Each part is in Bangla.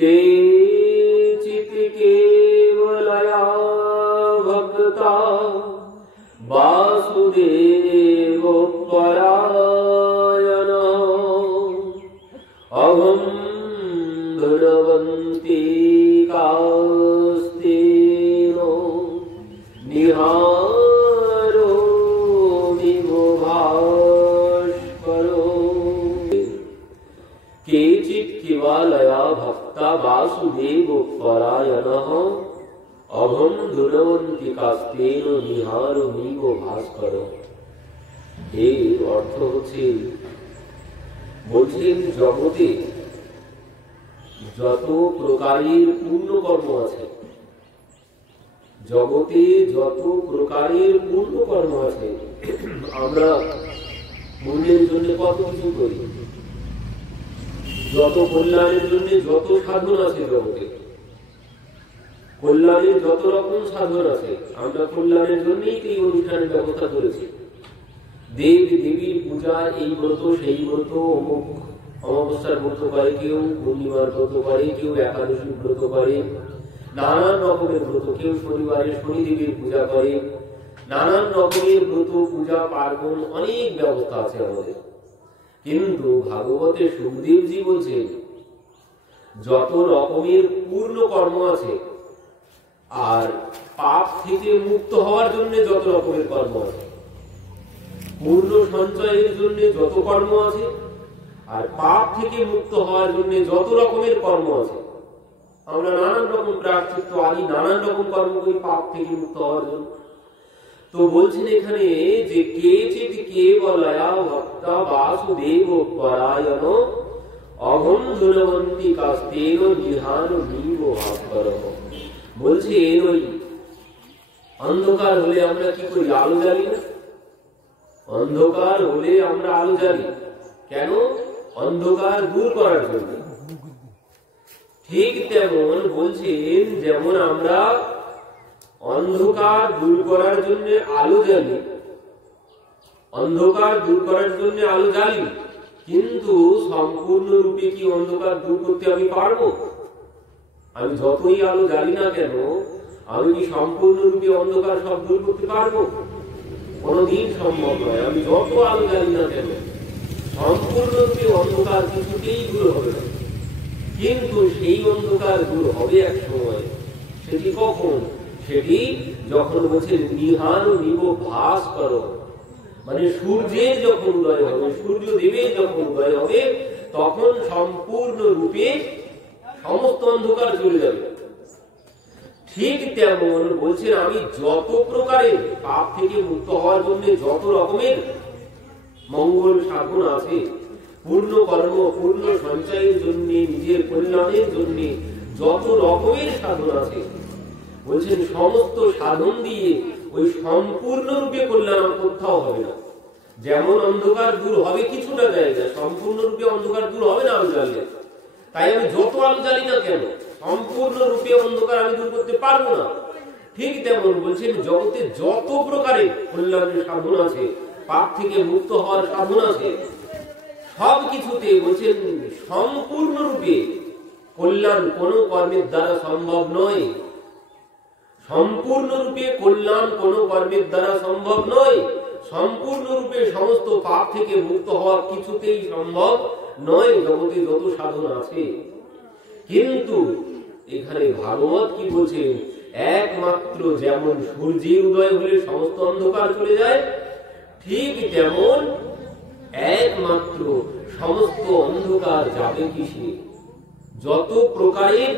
केचित् केवलया भक्ता वासुदेवपरायणः अहं धनवन्तिकास्तेन निहारोमि भास्करो। केचित् केवलया भक्ता वासुदेवपरायणः अहं धनवन्तिकास्तेन निहारोमि भास्करो। এর অর্থ হচ্ছে, বলছেন জগতে যত প্রকারের পূর্ণ কর্ম আছে, জগতে যত প্রকারের পূর্ণ কর্ম আছে, আমরা পুণ্যের জন্য কত কিছু করি, যত কল্যাণের জন্য যত সাধন আছে, জগতে কল্যাণের যত রকম সাধন আছে, আমরা কল্যাণের জন্যই এই অনুষ্ঠানের ব্যবস্থা করেছি। দেব দেবীর পূজা, এই ব্রত সেই ব্রত, অমুক অমাবস্যার ব্রত করে কেউ, পূর্ণিমার ব্রত করে কেউ, একাদশীর ব্রত করে, নানান রকমের ব্রত, কেউ শনিবারে শনিদেবীর পূজা করে, নানান রকমের ব্রত পূজা পার্বণ, অনেক ব্যবস্থা আছে আমাদের। কিন্তু ভাগবতে সুখদেবজি বলছেন যত রকমের পূর্ণ কর্ম আছে, আর পাপ থেকে মুক্ত হওয়ার জন্য যত রকমের কর্ম আছে, পূর্ণ সঞ্চয়ের জন্য যত কর্ম আছে, আর পাপ থেকে মুক্ত হওয়ার জন্য যত রকমের কর্ম আছে, আমরা নানান রকম প্রায়শ্চিত্ত আদি নানান রকম কর্ম করি পাপ থেকে মুক্ত হওয়ার জন্য। তো বলছেন এখানে যে কেচিৎ কেবলয়া ভক্তা বাসুদেবপরায়ণ অহং ধনবন্তিকাস্তেন নিহারোমি ভাস্করঃ। বলছেন ওই অন্ধকার হলে আমরা কি করি? আলো জ্বালি না? অন্ধকার হলে আমরা আলো জ্বালি কেন? অন্ধকার দূর করার জন্য। ঠিক তেমন বলছেন, যেমন আমরা অন্ধকার দূর করার জন্য আলো জ্বালি, অন্ধকার দূর করার জন্য আলো জ্বালি, কিন্তু সম্পূর্ণরূপে কি অন্ধকার দূর করতে আমি পারবো? আমি যতই আলো জ্বালি না কেন, আমি কি সম্পূর্ণরূপে অন্ধকার সব দূর করতে পারবো? কোনদিন সম্ভব নয়। আমি যত আলো জ্বালি না কেন, সম্পূর্ণরূপে অন্ধকার কিছুতেই দূর হবে না। কিন্তু সেই অন্ধকার দূর হবে এক সময়। সেটি কখন? সেটি যখন বলছে নিহারোমি ভাস্করঃ, মানে সূর্যের যখন উদয় হবে, সূর্য দেবের যখন উদয় হবে, তখন সম্পূর্ণ রূপে সমস্ত অন্ধকার চলে যাবে। ঠিক তেমন বলছেন, আমি যত প্রকারের পাপ থেকে মুক্ত হওয়ার জন্য যত রকমের মঙ্গল সাধন আছে, পূর্ণ কর্ম, পূর্ণ সঞ্চয়ের জন্য, নিজের কল্যাণের জন্য যত রকমের সাধন আছে, বলছেন সমস্ত সাধন দিয়ে ওই সম্পূর্ণ রূপে কল্যাণ কোথাও হবে না। যেমন অন্ধকার দূর হবে কিছুটা জায়গায়, সম্পূর্ণ রূপে অন্ধকার দূর হবে না আলো জ্বাললে। তাই আমি যত আলো জ্বালি না কেন, সম্পূর্ণ রূপে অন্ধকার আমি দূর করতে পারবো না। ঠিক তেমন বলছেন জগতে যত প্রকারের কল্যাণের সাধন আছে, পাপ থেকে মুক্ত হওয়ার সাধন আছে, সব কিছুতে বলছেন সম্পূর্ণ রূপে কল্যাণ কোন কর্মের দ্বারা সম্ভব নয়। সম্পূর্ণ রূপে কল্যাণ কোন কর্মের দ্বারা সম্ভব নয়। সম্পূর্ণ রূপে সমস্ত পাপ থেকে মুক্ত হওয়া কিছুতেই সম্ভব নয় জগতে যত সাধন আছে। কিন্তু এখানে ভাগবত কি বলছেন? একমাত্র যেমন সূর্যের উদয় হলে সমস্ত অন্ধকার চলে যায়, ঠিক তেমন একমাত্র সমস্ত অন্ধকার যাবে কিসে? যত প্রকারের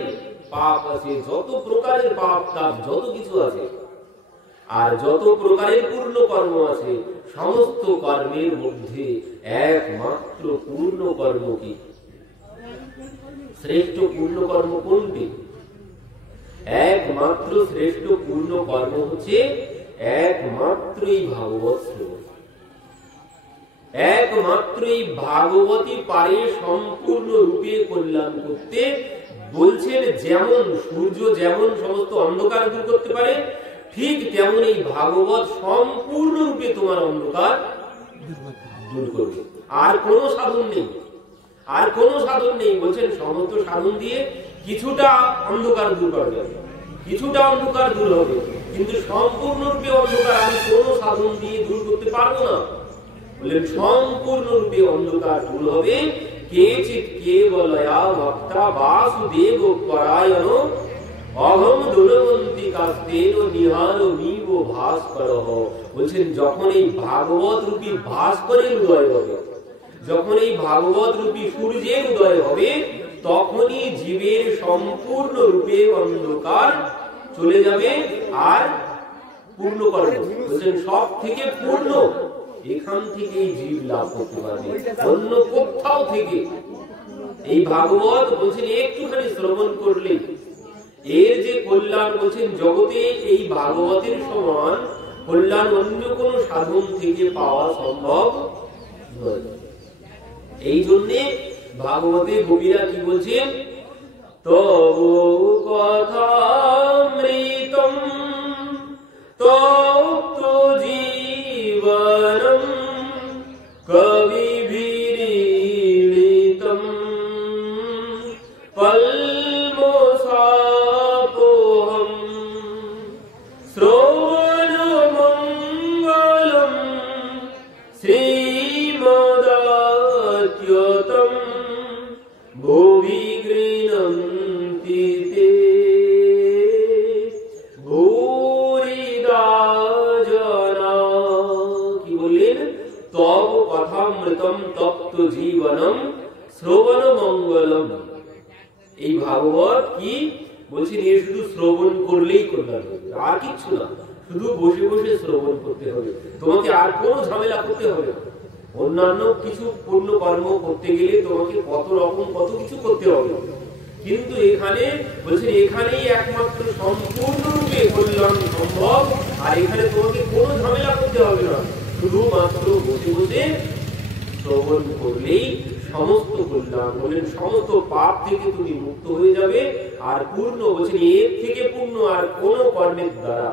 পাপ আছে, যত প্রকারের পাপ তাপ যত কিছু আছে, আর যত প্রকারের পূর্ণ কর্ম আছে, সমস্ত কর্মের মধ্যে একমাত্র পূর্ণ কর্ম কি? শ্রেষ্ঠ পূর্ণ কর্ম কোনটি? একমাত্র শ্রেষ্ঠ পূর্ণ কর্ম হচ্ছে একমাত্রই ভাগবত শ্রবণ। একমাত্রই ভাগবতী পারে সম্পূর্ণ রূপে কল্যাণ করতে। বলছেন যেমন সূর্য যেমন সমস্ত অন্ধকার দূর করতে পারে, ঠিক তেমন এই ভাগবত সম্পূর্ণ রূপে তোমার অন্ধকার দূর করবে। আর কোন সাধন নেই, আর কোন সাধন নেই। বলছেন সমস্ত সাধন দিয়ে কিছুটা অন্ধকার দূর করা যাবে, কিছুটা অন্ধকার দূর হবে, কিন্তু সম্পূর্ণরূপে অন্ধকার আমি কোন সাধন দিয়ে দূর করতে পারবো না। বললেন সম্পূর্ণরূপে অন্ধকার দূর হবে কেচিৎ কেবলয়া ভক্তা বাসুদেব পরায়ণ অহম দুরবন্তি কাস্তেন নিহার মিব ভাস্করঃ। বলছেন যখন এই ভাগবত রূপী ভাস্করের উদয় হবে, যখন এই ভাগবত রূপী সূর্যের উদয় হবে, তখনই জীবের সম্পূর্ণ রূপে অন্ধকার চলে যাবে আর পূর্ণ করবে। বলছেন সব থেকে পূর্ণ এখান থেকেই জীব লাভ করতে পারবে, অন্য কোথাও থেকে। এই ভাগবত বলছেন একটুখানি শ্রবণ করলে এর যে কল্যাণ, বলছেন জগতে এই ভাগবতের সমান কল্যাণ অন্য কোন সাধন থেকে পাওয়া সম্ভব নয়। এই জন্যে ভাগবতে কবিরা কি বলছেন, তব কথামৃতম তপ্ত জীবনম কবিভিরিলিতম পল্মসাপোহম শ্রবণমঙ্গলম শ্রীমদাত্যতম ভুবি গৃহন্তি তে ভূরিদা জনা। কি বললেন, তব কথামৃতম তপ্ত জীবনম শ্রবণ মঙ্গলম। এই ভাগবত কি বলছেন, এ শুধু শ্রবণ করলেই কল্যাণ হবে, আর কিচ্ছু না। শুধু বসে বসে শ্রবণ করতে হবে, তোমাকে আর কোনো ঝামেলা করতে হবে না। অন্যান্য কিছু পূর্ণ কর্ম করতে গেলে তোমাকে কত রকম কত কিছু করতে হবে, কিন্তু এখানে বলছেন এখানেই একমাত্র সম্পূর্ণরূপে কল্যাণ সম্ভব। আর এখানে তোমাকে কোনো ঝামেলা করতে হবে না, শুধুমাত্র বসে বসে শ্রবণ করলেই সমস্ত কল্যাণ। বলেন সমস্ত পাপ থেকে তুমি মুক্ত হয়ে যাবে। আর পূর্ণ বলছেন এর থেকে পূর্ণ আর কোন কর্মের দ্বারা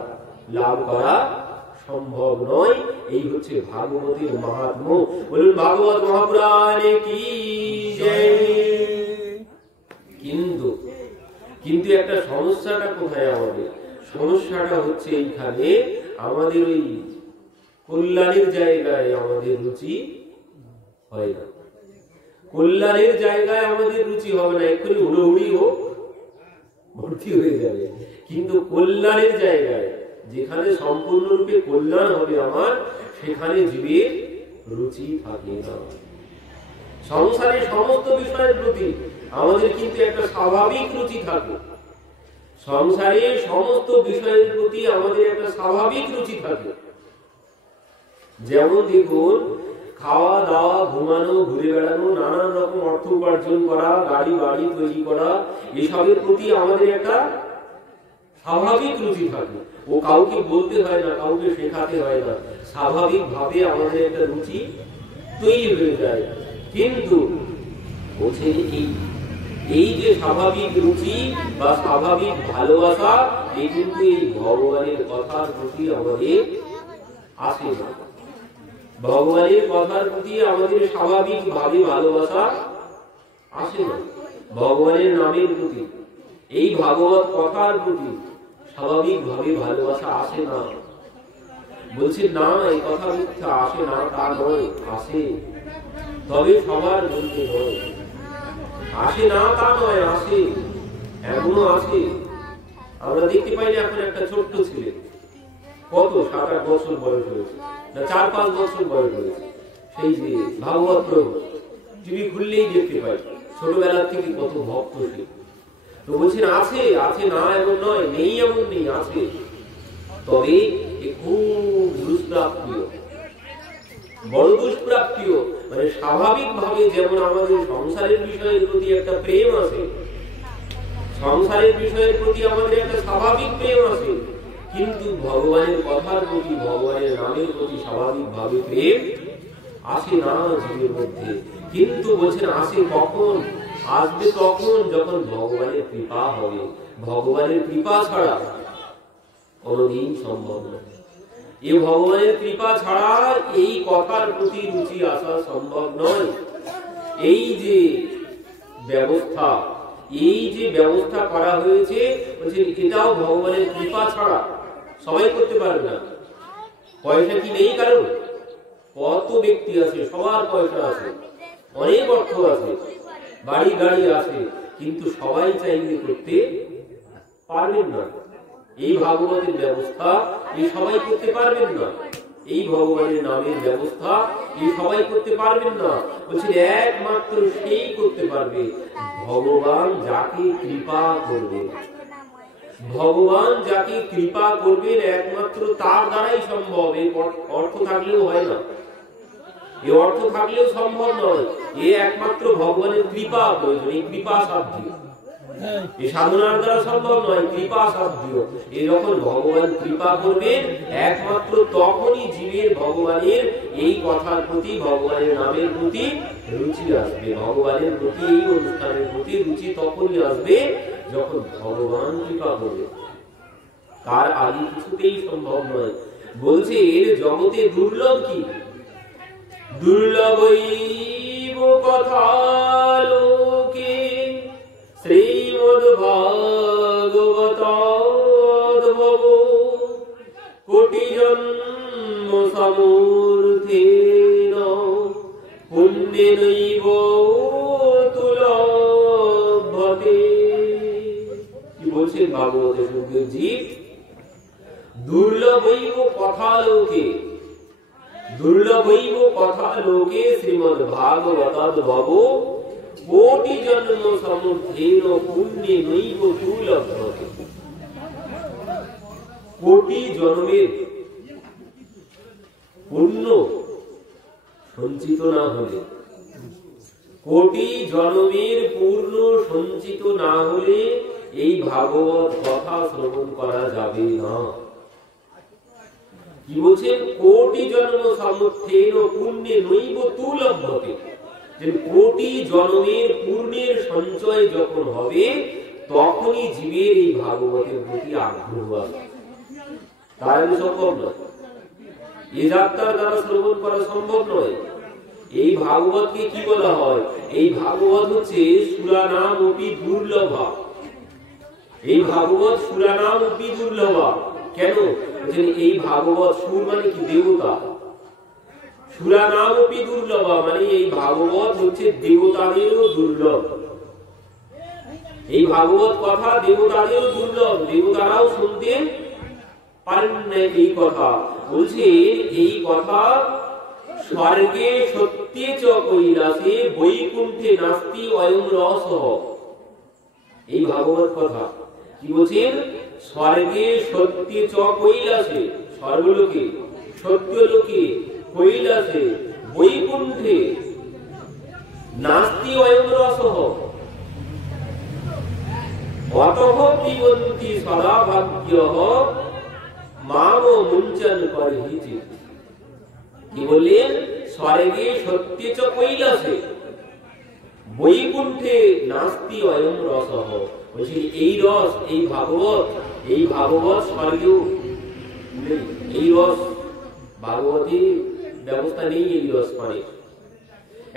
লাভ করা সম্ভব নয়। এই হচ্ছে ভাগবতের মাহাত্ম্য। বলুন ভাগবত মহাপুরাণে কি জয়। কিন্তু একটা সমস্যাটা কোথায় আমাদের? সমস্যাটা হচ্ছে এইখানে আমাদের ওই কল্যাণের জায়গায় আমাদের রুচি হয় না। কল্যাণের জায়গায় আমাদের রুচি হবে না, এক্ষুনি হুড়োহুড়ি হোক ভর্তি হয়ে যাবে। কিন্তু কল্যাণের জায়গায় যেখানে সম্পূর্ণরূপে কল্যাণ হবে আমার, সেখানে জীবের রুচি থাকে না। সংসারের সমস্ত বিষয়ের প্রতি আমাদের কিন্তু একটা স্বাভাবিক রুচি থাকে। সংসারের সমস্ত বিষয়ের প্রতি আমাদের একটা স্বাভাবিক রুচি থাকে। যেমন দেখুন, খাওয়া দাওয়া, ঘুমানো, ঘুরে বেড়ানো, নানান রকম অর্থ উপার্জন করা, গাড়ি বাড়ি তৈরি করা, এসবের প্রতি আমাদের একটা স্বাভাবিক রুচি থাকে। ও কাউকে বলতে হয় না, কাউকে শেখাতে হয় না, স্বাভাবিক ভাবে আমাদের একটা রুচি তৈরি হয়ে যায়। কিন্তু বলছেন এই যে স্বাভাবিক রুচি বা স্বাভাবিক ভালোবাসা, এই কিন্তু এই ভগবানের কথার প্রতি আমাদের আসে না। ভগবানের কথার প্রতি আমাদের স্বাভাবিক ভাবে ভালোবাসা আসে না। ভগবানের নামের প্রতি, এই ভাগবত কথার প্রতি স্বাভাবিক ভাবে ভালোবাসা আসে না। বলছে না, এই কথা মিথ্যা, আসে না তা নয়, আসে, তবে সবার বলতে নয়। আসে না তা নয়, আসে, এমনও আসে। আমরা দেখতে পাই না, এখন একটা ছোট্ট ছেলে, কত 7-8 বছর বয়স হয়েছে, না 4-5 বছর বয়স হয়েছে, সেই যে ভাগবত প্রভু টিভি খুললেই দেখতে পাই, ছোটবেলা থেকে কত ভক্ত সে। তো বলছেন আছে, আছে না এমন নয়, নেই এমন নেই, আছে, তবে খুব দুষ্প্রাপ্য, বড় দুষ্প্রাপ্য। মানে স্বাভাবিক ভাবে যেমন আমাদের সংসারের বিষয়ের প্রতি একটা প্রেম আছে, সংসারের বিষয়ের প্রতি আমাদের একটা স্বাভাবিক প্রেম আছে, কিন্তু ভগবানের কথার প্রতি, ভগবানের নামের প্রতি স্বাভাবিক ভাবে প্রেম আসে না জীবের মধ্যে। কিন্তু বলছেন আসে কখন? আসবে তখন যখন ভগবানের কৃপা হবে। ভগবানের কৃপা ছাড়া কোনদিন সম্ভব নয়। এই ভগবানের কৃপা ছাড়া এই কথার প্রতি রুচি আসা সম্ভব নয়। এই যে ব্যবস্থা, এই যে ব্যবস্থা করা হয়েছে, বলছেন এটাও ভগবানের কৃপা ছাড়া সবাই করতে পারবে না। পয়সা কি নেই কারণ? কত ব্যক্তি আছে, সবার পয়সা আছে, অনেক অর্থ আছে, বাড়ি গাড়ি আছে, কিন্তু সবাই চাইলে করতে পারবেন না। এই ভাগবতের ব্যবস্থা এই সবাই করতে পারবেন না। এই ভগবানের নামের ব্যবস্থা এই সবাই করতে পারবেন না। বলছেন একমাত্র সেই করতে পারবে ভগবান যাকে কৃপা করবে। ভগবান যাকে কৃপা করবেন একমাত্র তার দ্বারাই সম্ভব। এই অর্থ থাকলেও হয় না, এই অর্থ থাকলেও সম্ভব নয়। এ একমাত্র ভগবানের কৃপা প্রয়োজন, এই কৃপা সাধ্য। এই সাধনার দ্বারা সম্ভব নয়, কৃপা সাধ্য। এই যখন ভগবান কৃপা করবেন একমাত্র তখনই জীবের ভগবানের এই কথার প্রতি, ভগবানের নামের প্রতি রুচি আসবে। ভগবানের প্রতি, এই অনুষ্ঠানের প্রতি রুচি তখনই আসবে যখন ভগবান কৃপা করবে। তার আগে কিছুতেই সম্ভব নয়। বলছে এর জগতে দুর্লভ কি? দুর্লভৈব কথা লোকে শ্রীমদ্ ভাগবতাদ্ভব কোটি জন্ম সমূর্ধেন পুণ্যেনৈব তুলভতে। কি বলছেন ভাগবতের সুখদেবজি? দুর্লভৈব কথা লোকে, দুর্লভৈব কথা লোকে শ্রীমদ্ ভাগবতাদ্ভব কোটি জন্ম সমুদ্ধেন পুণ্যেনৈব তুলভতে। কোটি জন্মের পুণ্য সঞ্চিত না হলে, কোটি জন্মের পূর্ণ সঞ্চিত না হলে এই ভাগবত কথা শ্রবণ করা যাবে না। কি বলছেন? কোটি জন্ম সমুদ্ধেন পুণ্যেনৈব তুলভতে। কোটি জন্মের পূর্ণের সঞ্চয় যখন হবে তখনই জীবের এই ভাগবতের প্রতি আগ্রহ আসবে। তাই সম্ভব নয়, এ যাত্রার দ্বারা শ্রবণ করা সম্ভব নয়। এই ভাগবতকে কি বলা হয়? এই ভাগবত হচ্ছে সুরানাম অপি দুর্লভা। এই ভাগবত সুরানাম অপি দুর্লভা। কেন? এই ভাগবত, সুর মানে কি? দেবতা। সুরানাম অপি দুর্লভা মানে এই ভাগবত হচ্ছে দেবতাদেরও দুর্লভ। এই ভাগবত কথা দেবতাদেরও দুর্লভ, দেবতারাও শুনতে পারেন না এই কথা। বলছে এই কথা স্বর্গে সত্যে চ কৈলাসে বৈকুণ্ঠে নাস্তি অয়ং রসঃ। এই ভাগবত কথা কি বলছেন? স্বর্গে সত্যে চ কৈলাসে, স্বর্গলোকে, সত্যলোকে, কৈলাসে, বৈকুণ্ঠে নাস্তি অয়ং রসঃ অতঃ পিবন্তি সদা ভাগ্যঃ মাম মুঞ্চন করহিচি। কি বললেন? স্বর্গে সত্যে চ কৈলাসে বৈকুণ্ঠে নাস্তি অয়ং রসঃ। বলছি এই রস, এই ভাগবত, এই ভাগবত স্বর্গেও নেই। এই রস ভাগবতী ব্যবস্থা নেই এই রস পানে।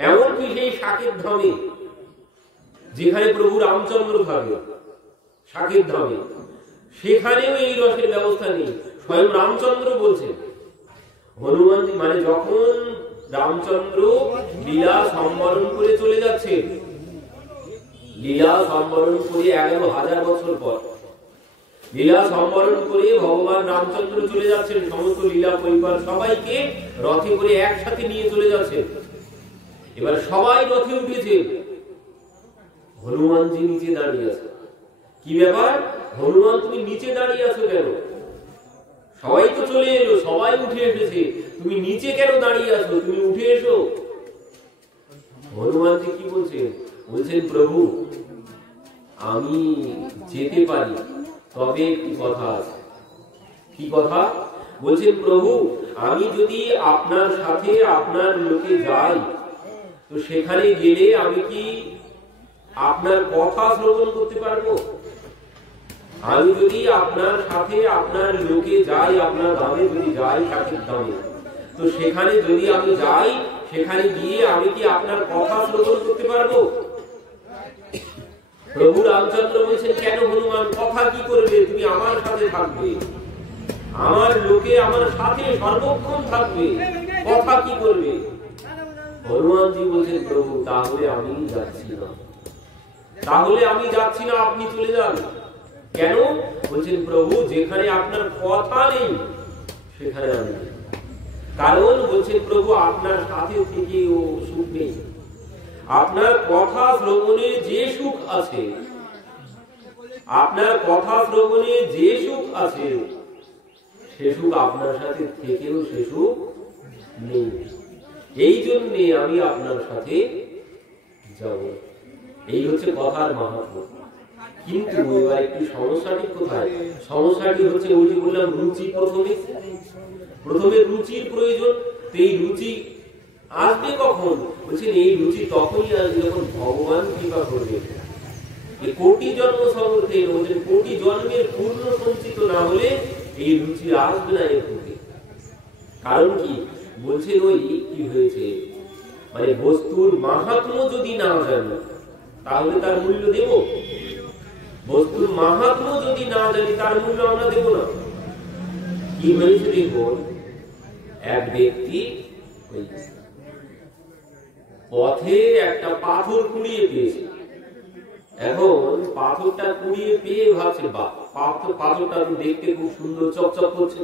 এমনকি সেই সাকেত ধামে যেখানে প্রভু রামচন্দ্র থাকে, সাকেত ধামে, সেখানেও এই রসের ব্যবস্থা নেই। স্বয়ং রামচন্দ্র বলছেন, হনুমান মানে যখন রামচন্দ্র লীলা সম্বরণ করে চলে যাচ্ছেন, লীলা সম্বরণ করে 11,000 বছর পর লীলা সম্বরণ করে ভগবান রামচন্দ্র চলে যাচ্ছেন, সমস্ত লীলা পরিবার সবাইকে রথে করে একসাথে নিয়ে চলে যাচ্ছেন। এবার সবাই রথে উঠেছে, হনুমানজি নিচে দাঁড়িয়ে আছে। কি ব্যাপার? হনুমান তুমি নিচে দাঁড়িয়ে আছো কেন? সবাই তো চলে এলো, সবাই উঠে এসেছে, তুমি নিচে কেন দাঁড়িয়ে আছো? তুমি উঠে এসো। হনুমানজি কি বলছেন? বলছেন প্রভু আমি যেতে পারি, তবে একটি কথা আছে। কি কথা? বলছেন প্রভু আমি যদি আপনার সাথে আপনার লোকে যাই তো সেখানে গেলে আমি কি আপনার কথা শ্রবণ করতে পারবো? আমি যদি আপনার সাথে আপনার লোকে যাই, আপনার ধামে যদি যাই, ঠাকুর ধামে, তো সেখানে যদি আমি যাই, সেখানে গিয়ে আমি কি আপনার কথা শ্রবণ করতে পারবো? প্রভু রামচন্দ্র বলছেন, কেন হনুমান, কথা কি করবে? তুমি আমার সাথে থাকবে, আমার লোকে আমার সাথে সর্বক্ষণ থাকবে, কথা কি করবে? হনুমানজি বলছেন, প্রভু তাহলে আমি যাচ্ছি না, তাহলে আমি যাচ্ছি না, আপনি চলে যান। কেন? বলছেন, প্রভু যেখানে আপনার কথা নেই সেখানে আমি নেই। কারণ বলছেন প্রভু, আপনার সাথে থেকে ও সুখ নেই। আপনার কথা শ্রবণে যে সুখ আছে, আপনার কথা শ্রবণে যে সুখ আছে, সে সুখ আপনার সাথে থেকেও সে সুখ নেই। এই জন্যে আমি আপনার সাথে যাব। এই হচ্ছে কথার মাহাত্ম্য। কিন্তু এবার একটি সমস্যাটি কোথায়? সমস্যাটি হচ্ছে ওই যে বললাম রুচি, প্রথমে রুচির প্রয়োজন। এই রুচি আসবে কখন? বলছেন এই রুচি তখনই আসবে যখন ভগবান কৃপা করবে। কোটি জন্ম সমর্থে, কোটি জন্মের পূর্ণ সঞ্চিত না হলে এই রুচি আসবে না এর প্রতি। কারণ কি? বলছেন ওই কি হয়েছে, মানে বস্তুর মাহাত্ম্য যদি না জানি তাহলে তার মূল্য দেব? বস্তুর মাহাত্ম্য যদি না জানি তার মূল্য আমরা দেব না। কি হয়েছে দেখুন, এক ব্যক্তি পথে একটা পাথর কুড়িয়ে পেয়েছে। এখন পাথরটা কুড়িয়ে পেয়ে ভাবছে, বাহ, পাথরটা দেখতে খুব সুন্দর, চকচক করছে।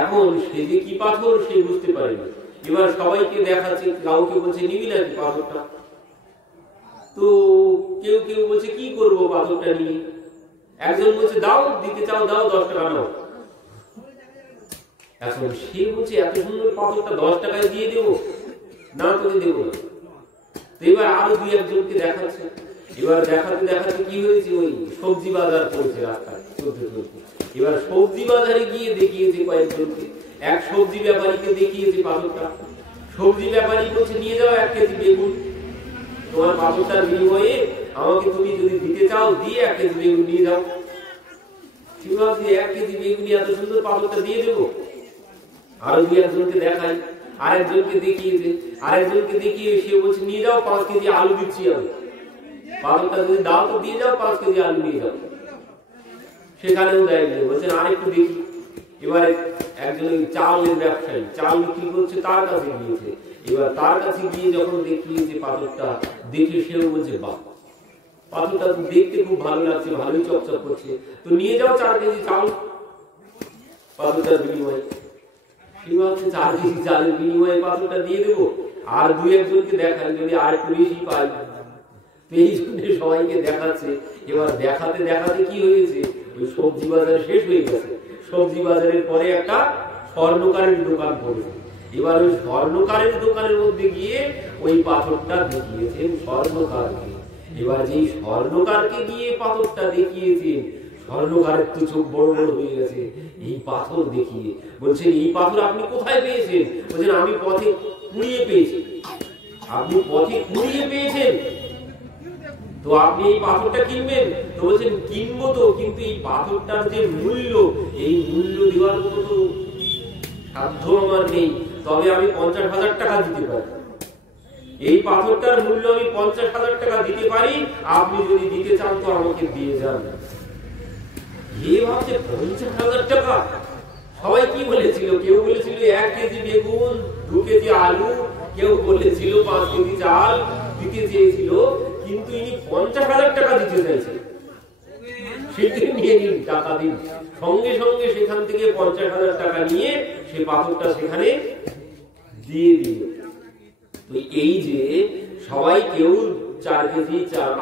এখন সে যে কি পাথর সে বুঝতে পারেনি। এবার সবাইকে দেখাচ্ছে, কাউকে বলছে নিবি নাকি পাথরটা? তো কেউ কেউ বলছে কি করবো পাথরটা নিয়ে। একজন বলছে দাও, দিতে চাও দাও, 10 টাকা নাও। এখন সে বলছে এত সুন্দর পাথরটা 10 টাকায় দিয়ে দেবো, না তোকে দেবো না। এবার আরো 2-1জনকে দেখাচ্ছে। এবার দেখাতে দেখাতে কি হয়েছে, ওই সবজি বাজার করেছে রাস্তায় চলতে চলতে। এবার সবজি বাজারে গিয়ে দেখিয়েছে কয়েকজনকে। এক সবজি ব্যাপারীকে দেখিয়েছে পাথরটা। সবজি ব্যাপারী বলছে নিয়ে যাও 1 কেজি বেগুন, তোমার পাথরটার বিনিময়ে আমাকে তুমি যদি দিতে চাও দিয়ে 1 কেজি বেগুন নিয়ে যাও। ঠিক আছে, 1 কেজি বেগুন এত সুন্দর পাথরটা দিয়ে দেবো। আরো 2-1জনকে দেখাই, আরেকজনকে দেখিয়েছে, আরেকজনকে দেখিয়ে সে বলছে নিয়ে যাও 5 কেজি আলু দিচ্ছি আমি, পাথরটা যদি দাও তো দিয়ে যাও, 5 কেজি আলু নিয়ে যাও। সেখানেও দেয়নি, বলছেন আরেকটু দেখি। এবারে একজন চাউলের ব্যবসায়ী চাল বিক্রি করছে, তার কাছে গিয়েছে। এবার তার কাছে গিয়ে যখন দেখিয়েছে পাথরটা, দেখে সেও বলছে বাহ, পাথরটা তো দেখতে খুব ভালো লাগছে, ভালোই চকচক করছে, তো নিয়ে যাও 4 কেজি চাল পাথরটার বিনিময়ে। 4 কেজি চালের বিনিময়ে পাথরটা দিয়ে দেবো। আর 2-1জনকে দেখাই, যদি আর একটু বেশি পাই। এই জন্য সবাইকে দেখাচ্ছে। এবার দেখাতে দেখাতে কি হয়েছে, ওই সবজি বাজার শেষ হয়ে গেছে। সবজি বাজারের পরে একটা স্বর্ণকারের দোকান পড়েছে। এবার ওই স্বর্ণকারের দোকানের মধ্যে গিয়ে ওই পাথরটা দেখিয়েছেন স্বর্ণকারকে। এবার যেই স্বর্ণকারকে গিয়ে পাথরটা দেখিয়েছেন, স্বর্ণকারের তো চোখ বড় বড় হয়ে গেছে এই পাথর দেখিয়ে। বলছেন এই পাথর আপনি কোথায় পেয়েছেন? বলছেন আমি পথে কুড়িয়ে পেয়েছি। আপনি পথে কুড়িয়ে পেয়েছেন, তো আপনি এই পাথরটা কিনবেন? তো বলছেন কিনবো তো, কিন্তু এই পাথরটার যে মূল্য, এই মূল্য দেওয়ার মতো তো সাধ্য আমার নেই, তবে আমি 50,000 টাকা দিতে পারি। এই পাথরটার মূল্য আমি 50,000 টাকা দিতে পারি, আপনি যদি দিতে চান তো আমাকে দিয়ে যান। এ ভাবছে 50,000 টাকা। সবাই কি বলেছিল? কেউ বলেছিল 1 কেজি বেগুন, 2 কেজি আলু, কেউ বলেছিল 5 কেজি চাল দিতে চেয়েছিল, কিন্তু ইনি 50,000 টাকা দিতে চাইছে। সেদিন নিয়ে নিন, টাকা দিন। সঙ্গে সঙ্গে সেখান থেকে 50,000 টাকা নিয়ে সে পাথরটা সেখানে দিয়ে দিল। তো এই যে সবাই, কেউ 4 কেজি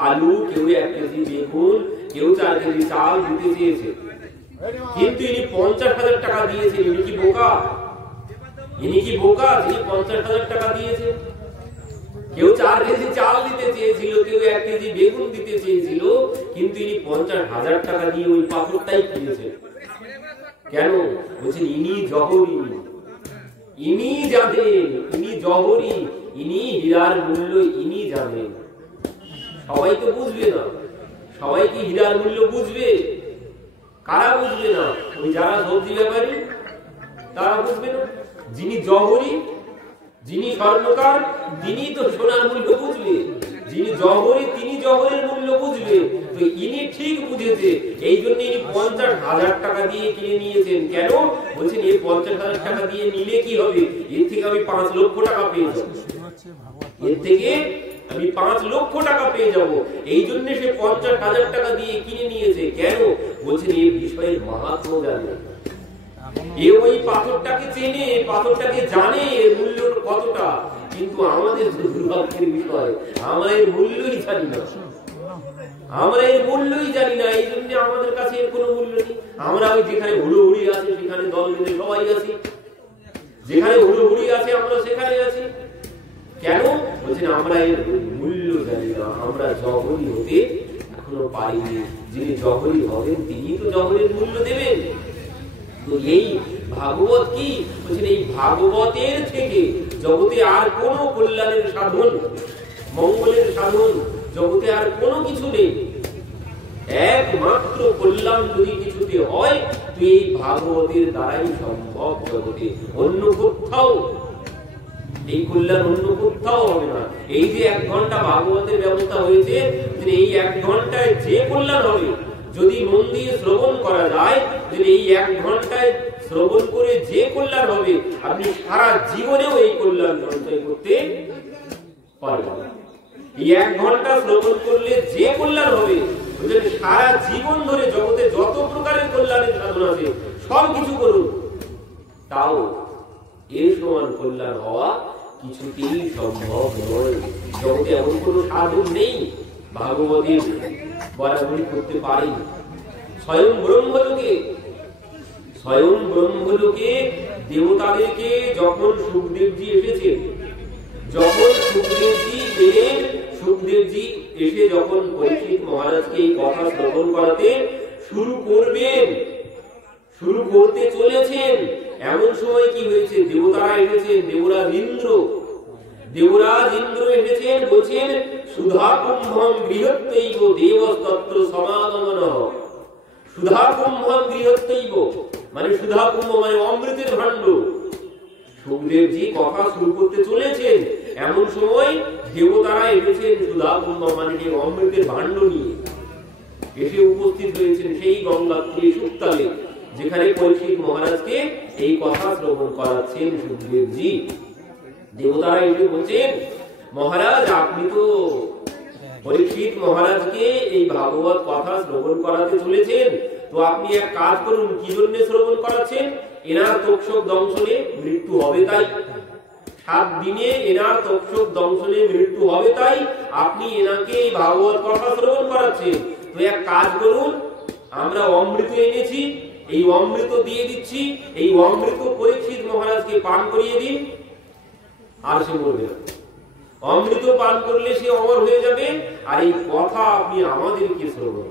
আলু, কেউ 1 কেজি বেগুন, কেউ 4 কেজি চাল দিতে চেয়েছে, কিন্তু ইনি 50,000 টাকা দিয়েছেন। ইনি কি বোকা? ইনি কি বোকা যিনি 50,000 টাকা দিয়েছে? কেউ 4 কেজি চাল দিতে চেয়েছিল, কেউ 1 কেজি বেগুন দিতে চেয়েছিল, কিন্তু ইনি 50,000 টাকা দিয়ে ওই পাথরটাই কিনেছেন। কেন? বলছেন ইনি জহরি, ইনি জানেন, ইনি জহরি, ইনি হীরার মূল্য ইনি জানেন। সবাই তো বুঝবে না। সবাই কি হীরার মূল্য বুঝবে? কারা বুঝবে না? ওই যারা সবজি ব্যাপারী তারা বুঝবে না। যিনি জহরি, যিনি স্বর্ণকার, তিনি তো সোনার মূল্য বুঝবে। যিনি জহরে তিনি জহরের মূল্য বুঝবেন। তো ইনি ঠিক বুঝেছে, এই জন্য ইনি 50,000 টাকা দিয়ে কিনে নিয়েছেন। কেন বলছেন? এই 50,000 টাকা দিয়ে নিলে কি হবে, এর থেকে আমি 5 লক্ষ টাকা পেয়ে যাবো, এর থেকে আমি 5 লক্ষ টাকা পেয়ে যাব। এই জন্য সে 50,000 টাকা দিয়ে কিনে নিয়েছে। কেন বলছেন? এই বিষয়ের মাহাত্ম্য জানে, এ ওই পাথরটাকে চেনে, পাথরটাকে জানে এর মূল্য কতটা। কিন্তু আমাদের দুর্ভাগ্যের বিষয়, আমরা এর মূল্যই জানি না, আমরা এর মূল্যই জানি না। এই জন্য আমাদের কাছে এর কোনো মূল্য নেই। আমরা ওই যেখানে হুড়োহুড়ি আছে সেখানে দল বেঁধে সবাই আছি, যেখানে হুড়োহুড়ি আছে আমরা সেখানে আছি। কেন বলছেন? আমরা এর মূল্য জানি না, আমরা জহরি হতে এখনো পারিনি। যিনি জহরি হবেন তিনি তো জহরের মূল্য দেবেন। তো এই ভাগবত কি বলছেন? এই ভাগবতের থেকে জগতে আর কোন কল্যাণের সাধন, মঙ্গলের সাধন জগতে আর কোনো কিছু নেই। একমাত্র কল্যাণ যদি কিছুতে হয় তো এই ভাগবতের দ্বারাই সম্ভব জগতে, অন্য কোথাও এই কল্যাণ অন্য কোথাও হবে না। এই যে 1 ঘন্টা ভাগবতের ব্যবস্থা হয়েছে, এই 1 ঘন্টায় যে কল্যাণ হবে যদি মন দিয়ে শ্রবণ করা যায়, যদি এই 1 ঘন্টায় শ্রবণ করে যে কল্যাণ হবে, আপনি সারা জীবনেও এই কল্যাণ সঞ্চয় করতে পারবেন। এই 1 ঘন্টা শ্রবণ করলে যে কল্যাণ হবে, সারা জীবন ধরে জগতে যত প্রকারের কল্যাণের সাধন আছে সব কিছু করুন, তাও এর সমান কল্যাণ হওয়া কিছুতেই সম্ভব নয়। জগতে এমন কোন সাধন নেই ভাগবতের বরাবরি করতে পারে। স্বয়ং ব্রহ্মলোকে দেবতাদেরকে যখন সুখদেবজি এসেছেন, যখন সুখদেবজি এসে যখন পরীক্ষিত মহারাজকে এই কথা শ্রবণ করাতে শুরু করতে চলেছেন, এমন সময় কি হয়েছে? দেবতারা এসেছেন, দেবরাজ ইন্দ্র এসেছেন, বলছেন সুধা কুম্ভম গৃহত্যৈব দেবস্তত্র সমাগমনঃ। সুধা কুম্ভম গৃহত্যৈব মানে সুধা কুম্ভ মানে অমৃতের ভাণ্ড। সুখদেবজি কথা শুরু করতে চলেছেন, এমন সময় দেবতারা এসেছেন সুধা কুম্ভ মানে অমৃতের ভাণ্ড নিয়ে এসে উপস্থিত হয়েছেন সেই গঙ্গাত্রী সুক্তালে, যেখানে পরীক্ষিত মহারাজকে এই কথা শ্রবণ করাচ্ছেন সুখদেবজি। দেবতারা এসে বলছেন, মহারাজ আপনি তো পরীক্ষিত মহারাজকে এই ভাগবত কথা শ্রবণ করাতে চলেছেন, তো আপনি এক কাজ করুন। কি জন্য শ্রবণ করাচ্ছেন? এনার তক্ষক দংশনে মৃত্যু হবে তাই, 7 দিনে এনার তক্ষক দংশনে মৃত্যু হবে তাই আপনি এনাকে এই ভাগবত কথা শ্রবণ করাচ্ছেন। তো এক কাজ করুন, আমরা অমৃত এনেছি, এই অমৃত দিয়ে দিচ্ছি, এই অমৃত পরীক্ষিত মহারাজকে পান করিয়ে দিন, আর সে মরবে না। অমৃত পান করলে সে অমর হয়ে যাবে। আর এই কথা আপনি আমাদেরকে শ্রবণ,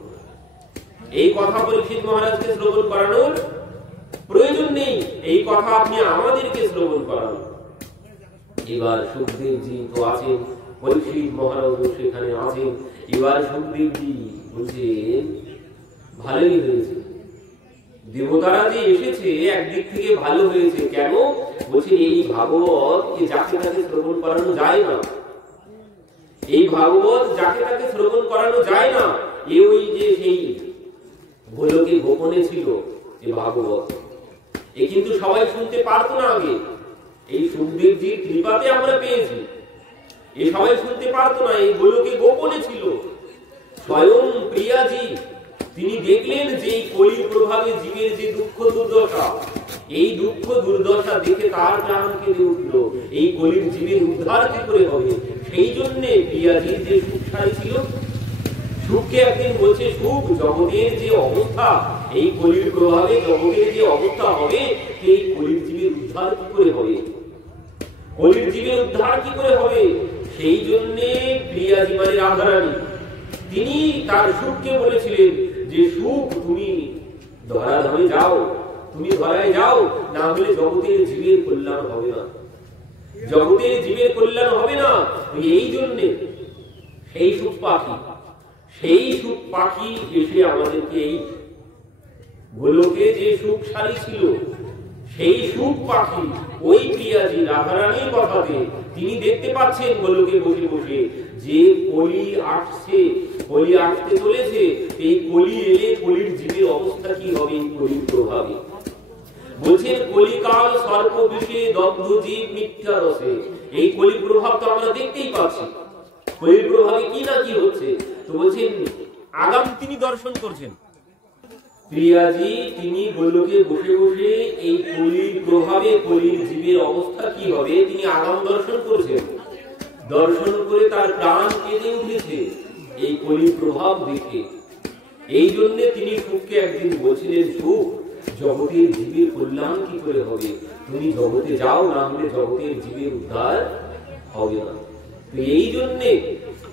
এই কথা পরীক্ষিত মহারাজকে শ্রবণ করানোর প্রয়োজন নেই, এই কথা আপনি আমাদেরকে শ্রবণ করান। এবার সুখদেবজি তো আছেন, পরীক্ষিত মহারাজ সেখানে আছেন। এবার সুখদেবজি বলছেন ভালোই হয়েছে, দেবতারা যে এসেছে একদিক থেকে ভালো হয়েছে। কেন বলছেন? এই ভাগবত যাকে তাকে শ্রবণ করানো যায় না, এই ভাগবত যাকে তাকে শ্রবণ করানো যায় না। ওই যে সেই গোলকে গোপনে ছিল এই ভাগবত, এ কিন্তু সবাই শুনতে পারতো না আগে। এই সুখদেবজির কৃপাতে আমরা পেয়েছি, এ সবাই শুনতে পারতো না, এই গোলকে গোপনে ছিল। স্বয়ং প্রিয়াজি তিনি দেখলেন যে এই কলির প্রভাবে জীবের যে দুঃখ দুর্দশা, এই দুঃখ দুর্দশা দেখে তার প্রাণ কেঁদে উঠল। এই কলির জীবের উদ্ধার কি করে হবে? সেই জন্য প্রিয়াজির যে সুখসারী ছিল, সুখকে একদিন বলছে, সুখ জগতের যে অবস্থা, এই কলির প্রভাবে জগতের যে অবস্থা হবে, এই কলির জীবের উদ্ধার কি করে হবে? কলির জীবের উদ্ধার কি করে হবে? সেই জন্য প্রিয়াজি মানে রাধারানী তিনি তার সুখকে বলেছিলেন যে সুখ তুমি ধরাধামে যাও, তুমি ধরায় যাও, না হলে জগতের জীবের কল্যাণ হবে না, জগতের জীবের কল্যাণ হবে না। এই জন্যে সেই সুখ পাখি এসে আমাদেরকে এই গোলকে যে সুখশালী ছিল, সেই সুখ পাখি ওই প্রিয়াজি রাধারানীর কথাতে তিনি দেখতে পাচ্ছেন গোলকে বসে বসে যে কলি আসছে, কলি আসতে চলেছে, এই কলি এলে কলির জীবের অবস্থা কি হবে এই কলির প্রভাবে। বলছেন কলিকাল সর্প বিষে দগ্ধ জীব মিথ্যা রসে। এই কলির প্রভাব তো আমরা দেখতেই পাচ্ছি, কলির প্রভাবে কি না কি হচ্ছে। তো বলছেন আগাম তিনি দর্শন করছেন, প্রিয়াজি তিনি গোলকে বসে বসে এই কলির প্রভাবে কলির জীবের অবস্থা কি হবে তিনি আগাম দর্শন করছেন। দর্শন করে তার প্রাণ কেঁদে উঠেছে এই কলির প্রভাব দেখে। এই জন্য তিনি সুখকে একদিন বলছিলেন, সুখ জগতের জীবের কল্যাণ কি করে হবে, তুমি জগতে যাও, না হলে জগতের জীবের উদ্ধার হবে না। তো এই জন্যে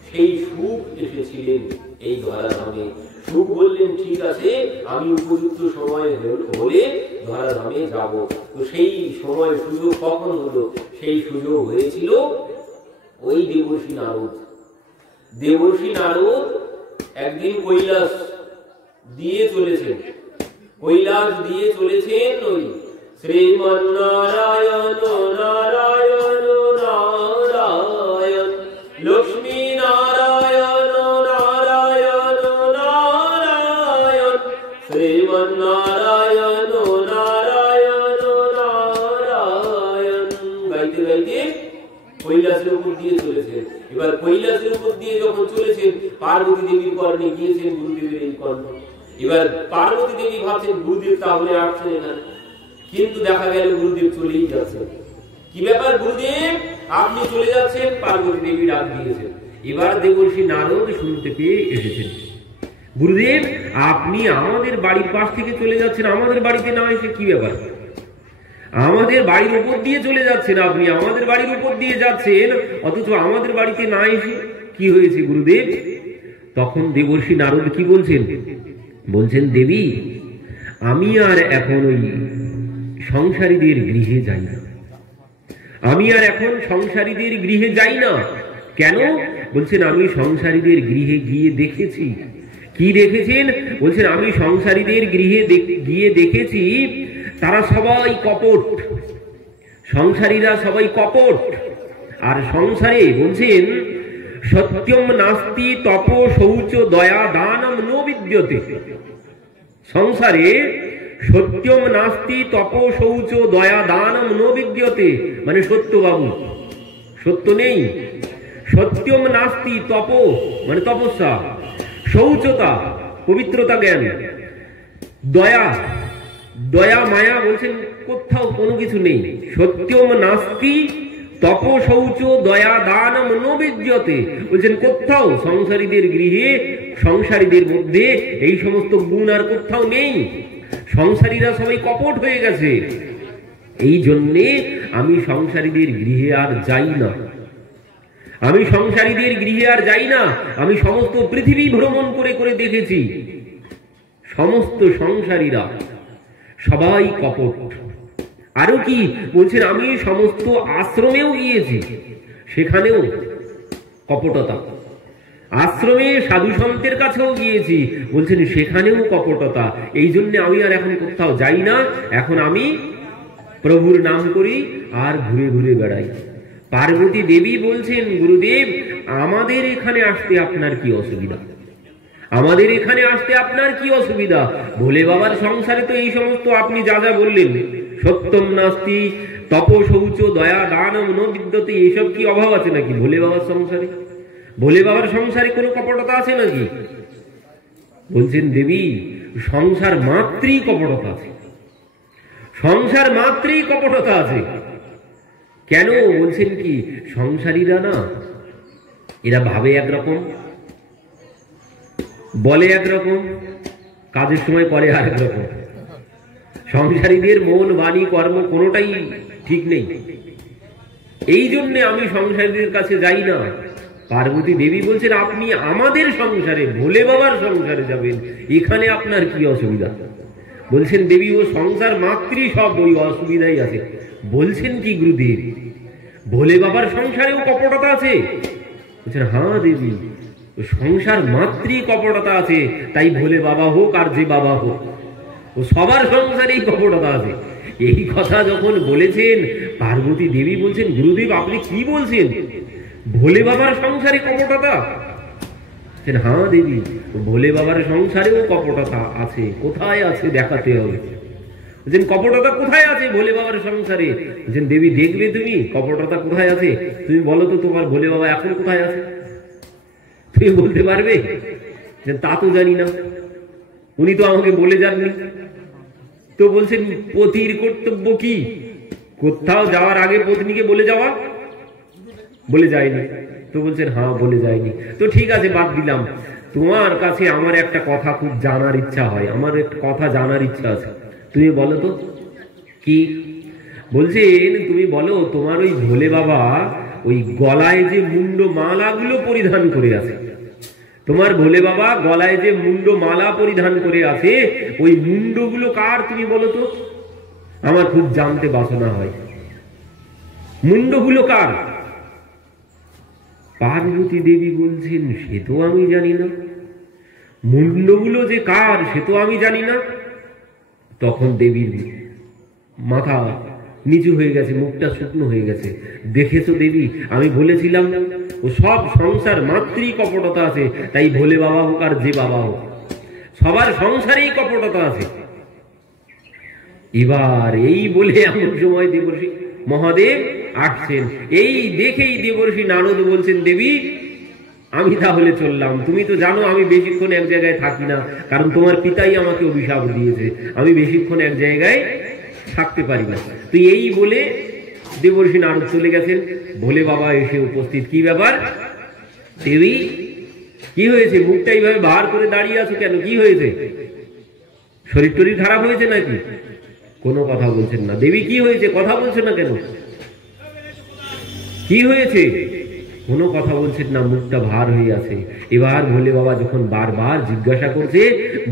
সেই সুখ এসেছিলেন এই ধরাধামে। সুখ বললেন ঠিক আছে, আমি উপযুক্ত সময় হলে ধরাধামে যাব। তো সেই সময় সুযোগ কখন হলো? সেই সুযোগ হয়েছিল ওই দেবর্ষি নারদ। দেবর্ষি নারদ একদিন কৈলাস দিয়ে চলেছেন, কৈলাস দিয়ে চলেছেন ওই শ্রীমন্নারায়ণ নারায়ণ নারায়ণ লক্ষ্মী নারায়ণ নারায়ণ নারায়ণ শ্রীমন্নারায়ণ নারায়ণ নারায়ণ গাইতে গাইতে কৈলাসের উপর দিয়ে চলেছেন। এবার কৈলাসের উপর দিয়ে যখন চলেছেন, পার্বতী দেবীর কর্ণে গিয়েছেন গুরুদেবের এই কর্ণ। এবার পার্বতী দেবী ভাবছেন গুরুদেব তাহলে আসছেন এখানে, কিন্তু দেখা গেল গুরুদেব চলেই যাচ্ছেন। কি ব্যাপার গুরুদেব, আপনি চলে যাচ্ছেন? পার্বতী দেবী ডাক দিয়েছেন। এবার দেবর্ষি নারদ শুনতে পেয়ে এসেছেন, গুরুদেব আপনি আমাদের বাড়ির পাশ থেকে চলে যাচ্ছেন, আমাদের বাড়িতে না এসে কি ব্যাপার? আমাদের বাড়ির উপর দিয়ে চলে যাচ্ছেন, আপনি আমাদের বাড়ির উপর দিয়ে যাচ্ছেন, অথচ আমাদের বাড়িতে না এসে কি হয়েছে গুরুদেব? তখন দেবর্ষি নারদ কি বলছেন? বলছেন, দেবী আমি আর এখন ওই সংসারীদের গৃহে যাই না, আমি আর এখন সংসারীদের গৃহে যাই না। কেন? বলছেন আমি সংসারীদের গৃহে গিয়ে দেখেছি। কি দেখেছেন? বলছেন আমি সংসারীদের গৃহে গিয়ে দেখেছি তারা সবাই কপট, সংসারীরা সবাই কপট। আর সংসারে বলছেন সত্যম নাস্তি তপ শৌচ দয়া দানম ন বিদ্যতে। সংসারে সত্যম নাস্তি তপ শৌচ দয়া দানম ন বিদ্যতে, মানে সত্য বাবু, সত্য নেই। সত্যম নাস্তি তপ মানে তপস্যা, শৌচতা পবিত্রতা জ্ঞান, দয়া দয়া মায়া বলছেন কোথাও কোনো কিছু নেই। সত্যম নাস্তি তপ শৌচ দয়া দানম ন বিদ্যতে, বলছেন কোথাও সংসারীদের গৃহে সংসারীদের মধ্যে এই সমস্ত গুণ আর কোথাও নেই। সংসারীরা সবাই কপট হয়ে গেছে। এই জন্যে আমি সংসারীদের গৃহে আর যাই না, আমি সংসারীদের গৃহে আর যাই না। আমি সমস্ত পৃথিবী ভ্রমণ করে করে দেখেছি, সমস্ত সংসারীরা সবাই কপট। আরো কি বলছেন, আমি সমস্ত আশ্রমেও গিয়েছি, সেখানেও কপটতা। আশ্রমে সাধু সন্তের কাছেও গিয়েছি, বলছেন সেখানেও কপটতা। এই জন্য আমি আর এখন কোথাও যাই না, এখন আমি প্রভুর নাম করি আর ঘুরে ঘুরে বেড়াই। পার্বতী দেবী বলছেন, গুরুদেব আমাদের এখানে আসতে আপনার কি অসুবিধা? আমাদের এখানে আসতে আপনার কি অসুবিধা? ভোলে বাবার সংসারে তো এই সমস্ত আপনি যা যা বললেন, সত্যম নাস্তি তপ শৌচ দয়া দানম ন বিদ্যতে, এইসব কি অভাব আছে নাকি ভোলে বাবার সংসারে? ভোলে বাবার সংসারে কোনো কপটতা আছে নাকি? বলছেন দেবী সংসার মাত্রই কপটতা আছে, সংসার মাত্রই কপটতা আছে। কেন? বলছেন কি সংসারীরা না এরা ভাবে একরকম, বলে একরকম, কাজের সময় করে আরেক রকম। সংসারীদের মন বাণী কর্ম কোনোটাই ঠিক নেই। এই জন্য আমি সংসারীদের কাছে যাই না। পার্বতী দেবী বলছেন আপনি আমাদের সংসারে ভোলে বাবার সংসারে যাবেন, এখানে আপনার কি অসুবিধা? বলছেন দেবী ও সংসার মাত্রই সব ওই অসুবিধাই আছে। বলছেন কি গুরুদেব ভোলে বাবার সংসারেও কপটতা আছে? বলছেন হ্যাঁ দেবী, সংসার মাত্রই কপটতা আছে, তাই ভোলে বাবা হোক আর যে বাবা হোক ও সবার সংসারেই কপটতা আছে। এই কথা যখন বলেছেন পার্বতী দেবী বলছেন গুরুদেব আপনি কি বলছেন? ভোলে বাবার সংসারে কপটতা? হ্যাঁ দেবী, ভোলে বাবার সংসারেও কপটতা আছে। কোথায় আছে দেখাতে হবে। কপটতা কোথায় আছে ভোলে বাবার সংসারে? দেবী দেখবে তুমি কপটতা কোথায় আছে? তুমি বলো তো তোমার ভোলে বাবা এখন কোথায় আছে? তুমি বলতে পারবে? তা তো জানি না, উনি তো আমাকে বলে যাননি। তো বলছেন পতির কর্তব্য কি? কোথাও যাওয়ার আগে পত্নীকে বলে যাওয়া? বলে যায়নি। তো বলছেন হ্যাঁ বলে যায়নি। তো ঠিক আছে, বাদ দিলাম। তোমার কাছে আমার একটা কথা খুব জানার ইচ্ছা হয়, আমার একটা কথা জানার ইচ্ছা আছে। তুমি বলো তো কি? বলছেন তুমি বলো তোমার ওই ভোলে বাবা ওই গলায় যে মুন্ড মালাগুলো পরিধান করে আছে, তোমার ভোলে বাবা গলায় যে মুন্ড মালা পরিধান করে আছে, ওই মুন্ডগুলো কার তুমি বলো তো? আমার খুব জানতে বাসনা হয়, মুন্ডগুলো কার? পার্বতী দেবী বলছেন সে তো আমি জানি না, মুন্ডগুলো যে কার সে তো আমি জানি না। তখন দেবীর মাথা নিচু হয়ে গেছে, মুখটা শুকনো হয়ে গেছে। দেখেছো দেবী, আমি বলেছিলাম ও সব সংসার মাত্রই কপটতা আছে, তাই ভোলে বাবা হোক আর যে বাবা হোক সবার সংসারেই কপটতা আছে। এবার এই বলে এমন সময় দেবর্ষি মহাদেব আসছেন। এই দেখেই দেবর্ষি নারদ বলছেন দেবী আমি তাহলে চললাম। তুমি তো জানো আমি বেশিক্ষণ এক জায়গায় থাকি না, কারণ তোমার পিতাই আমাকে অভিশাপ দিয়েছে, আমি বেশিক্ষণ এক জায়গায় থাকতে পারি না। তো এই বলে দেবর্ষি নারদ চলে গেছেন। ভোলে বাবা এসে উপস্থিত। কি ব্যাপার দেবী, কি হয়েছে? মুখটা এইভাবে বার করে দাঁড়িয়ে আছো কেন? কি হয়েছে? শরীর টরীর খারাপ হয়েছে নাকি? কোনো কথা বলছেন না। দেবী কি হয়েছে? কথা বলছেন না কেন? কি হয়েছে? কোনো কথা বলছেন না, মুখটা ভার হয়ে আছে। এবার ভোলে বাবা যখন বারবার জিজ্ঞাসা করছে,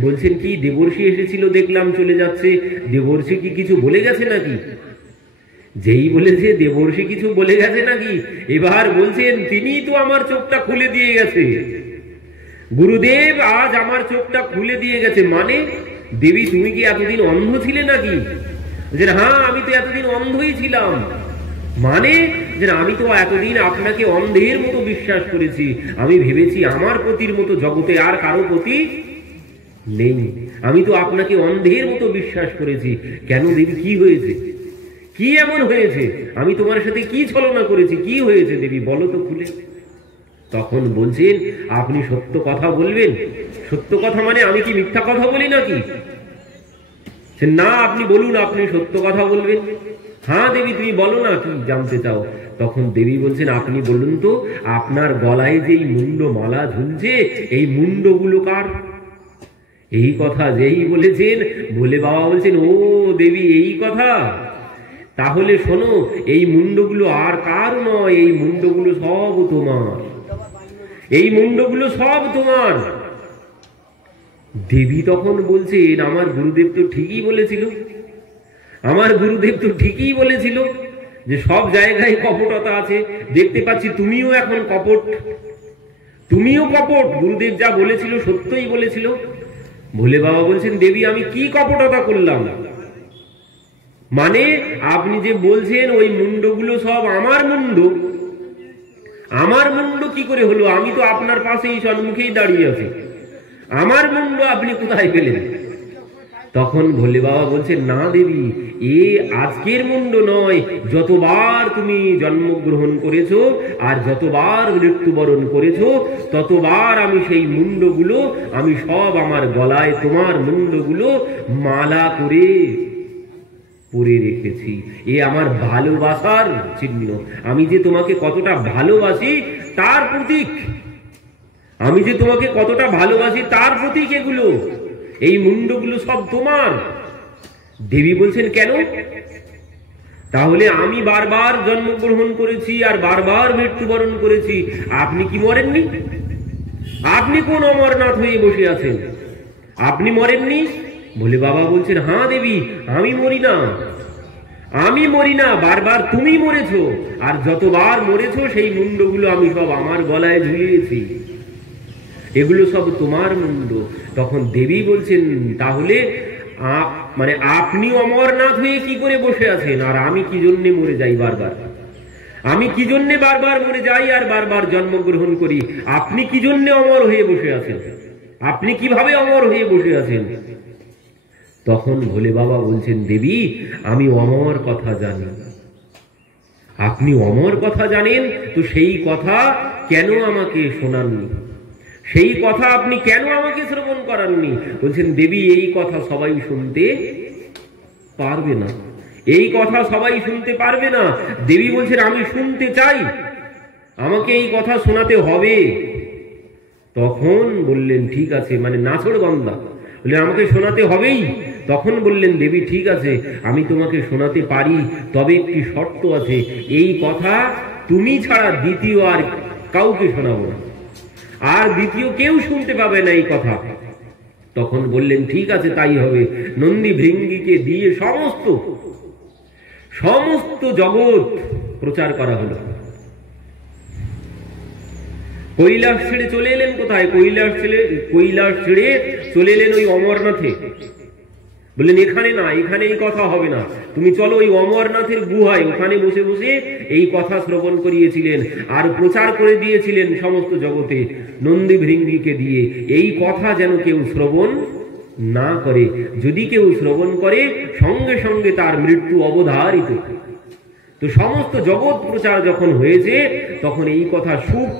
বলছেন কি দেবর্ষি এসেছিল দেখলাম চলে যাচ্ছে, দেবর্ষি কি কিছু বলে গেছে নাকি? যেই বলেছে দেবর্ষি কিছু বলে গেছে নাকি, এবার বলছেন তিনি তো আমার চোখটা খুলে দিয়ে গেছে, গুরুদেব আজ আমার চোখটা খুলে দিয়ে গেছে। মানে দেবী তুমি কি এতদিন অন্ধ ছিলে নাকি? যে হ্যাঁ আমি তো এতদিন অন্ধই ছিলাম। মানে যে আমি তো এতদিন আপনাকে অন্ধের মতো বিশ্বাস করেছি, আমি ভেবেছি আমার পতির মতো জগতে আর কারো পতি নেই, আমি তো আপনাকে অন্ধের মতো বিশ্বাস করেছি। কেন দেবী কি হয়েছে? কি এমন হয়েছে? আমি তোমার সাথে কি ছলনা করেছি? কি হয়েছে দেবী বলো তো খুলে। তখন বলছেন আপনি সত্য কথা বলবেন। সত্য কথা মানে আমি কি মিথ্যা কথা বলি নাকি? না আপনি বলুন, আপনি সত্য কথা বলবেন। হ্যাঁ দেবী তুমি বলো না কি জানতে চাও। তখন দেবী বলছেন আপনি বলুন তো আপনার গলায় যে মুন্ড মালা ঝুলছে এই মুন্ডগুলো কার? এই কথা যেই বলেছেন ভোলে বাবা বলছেন ও দেবী এই কথা, তাহলে শোনো এই মুন্ডগুলো আর কার নয়, এই মুন্ডগুলো সব তোমার, এই মুন্ডগুলো সব তোমার। দেবী তখন বলছেন আমার গুরুদেব তো ঠিকই বলেছিল, আমার গুরুদেব তো ঠিকই বলেছিল যে সব জায়গায় কপটতা আছে। দেখতে পাচ্ছি তুমিও এখন কপট, তুমিও কপট। গুরুদেব যা বলেছিল সত্যই বলেছিল। ভোলে বাবা বলছেন দেবী আমি কি কপটতা করলাম? মানে আপনি যে বলছেন ওই মুন্ডগুলো সব আমার মুন্ড, আমার মুন্ড কি করে হলো? আমি তো আপনার পাশেই সম্মুখেই দাঁড়িয়ে আছি, আমার মুন্ড আপনি কোথায় পেলেন? তখন ভোলে বাবা বলছেন না দেবী এ আজকের মুন্ড নয়, যতবার তুমি জন্মগ্রহণ করেছো আর যতবার মৃত্যুবরণ করেছো ততবার আমি সেই মুন্ডগুলো আমি সব আমার গলায় তোমার মুন্ডগুলো মালা করে পরে রেখেছি। এ আমার ভালোবাসার চিহ্ন, আমি যে তোমাকে কতটা ভালোবাসি তার প্রতীক, আমি যে তোমাকে কতটা ভালোবাসি তার প্রতীক এগুলো, এই মুন্ডগুলো সব তোমার। দেবী বলছেন কেন? তাহলে আমি বারবার জন্মগ্রহণ করেছি আর বারবার মৃত্যুবরণ করেছি, আপনি কি মরেননি? আপনি কোন অমরনাথ হয়ে বসে আছেন? আপনি মরেননি? বলে বাবা বলছেন হ্যাঁ দেবী আমি মরি না, আমি মরি না, বারবার তুমি মরেছো, আর যতবার মরেছো সেই মুন্ডগুলো আমি সব আমার গলায় ঝুলিয়েছি, এগুলো সব তোমার মুন্ড। তখন দেবী বলছেন তাহলে মানে আপনি অমরনাথ হয়ে কি করে বসে আছেন আর আমি কি জন্য মরে যাই বারবার? আমি কি জন্য বারবার মরে যাই আর বারবার জন্মগ্রহণ করি, আপনি কি জন্য অমর হয়ে বসে আছেন, আপনি কিভাবে অমর হয়ে বসে আছেন? তখন ভোলে বাবা বলছেন, দেবী আমি অমর কথা জানি। আপনি অমর কথা জানেন, তো সেই কথা কেন আমাকে শোনাননি, সেই কথা আপনি কেন আমাকে শ্রবণ করাননি? বলছেন, দেবী এই কথা সবাই শুনতে পারবে না, এই কথা সবাই শুনতে পারবে না। দেবী বলছেন, আমি শুনতে চাই, আমাকে এই কথা শোনাতে হবে। তখন বললেন, ঠিক আছে, মানে নাছড় বান্দা বললেন, আমাকে শোনাতে হবেই। তখন বললেন, দেবী ঠিক আছে, আমি তোমাকে শোনাতে পারি, তবে একটি শর্ত আছে, এই কথা তুমি ছাড়া দ্বিতীয় আর কাউকে শোনাবো না, আর দ্বিতীয় কেউ শুনতে পাবে না এই কথা। তখন বললেন, ঠিক আছে, তাই হবে। নন্দী ভৃঙ্গিকে দিয়ে সমস্ত জগৎ প্রচার করা হলো। কৈলাস ছেড়ে চলে এলেন কোথায়? কৈলাস ছেড়ে চলে এলেন ওই অমরনাথে। বললেন, এখানে না, এখানে এই কথা হবে না, তুমি চলো ওই অমরনাথের গুহায়, ওখানে বসে বসে এই কথা শ্রবণ করিয়েছিলেন আর প্রচার করে দিয়েছিলেন সমস্ত জগতে নন্দী ভৃঙ্গিকে দিয়ে, এই কথা যেন কেউ শ্রবণ না করে, যদি কেউ শ্রবণ করে সঙ্গে সঙ্গে তার মৃত্যু অবধারিত। তো সমস্ত জগৎ প্রচার যখন হয়েছে, তখন এই কথা সুখ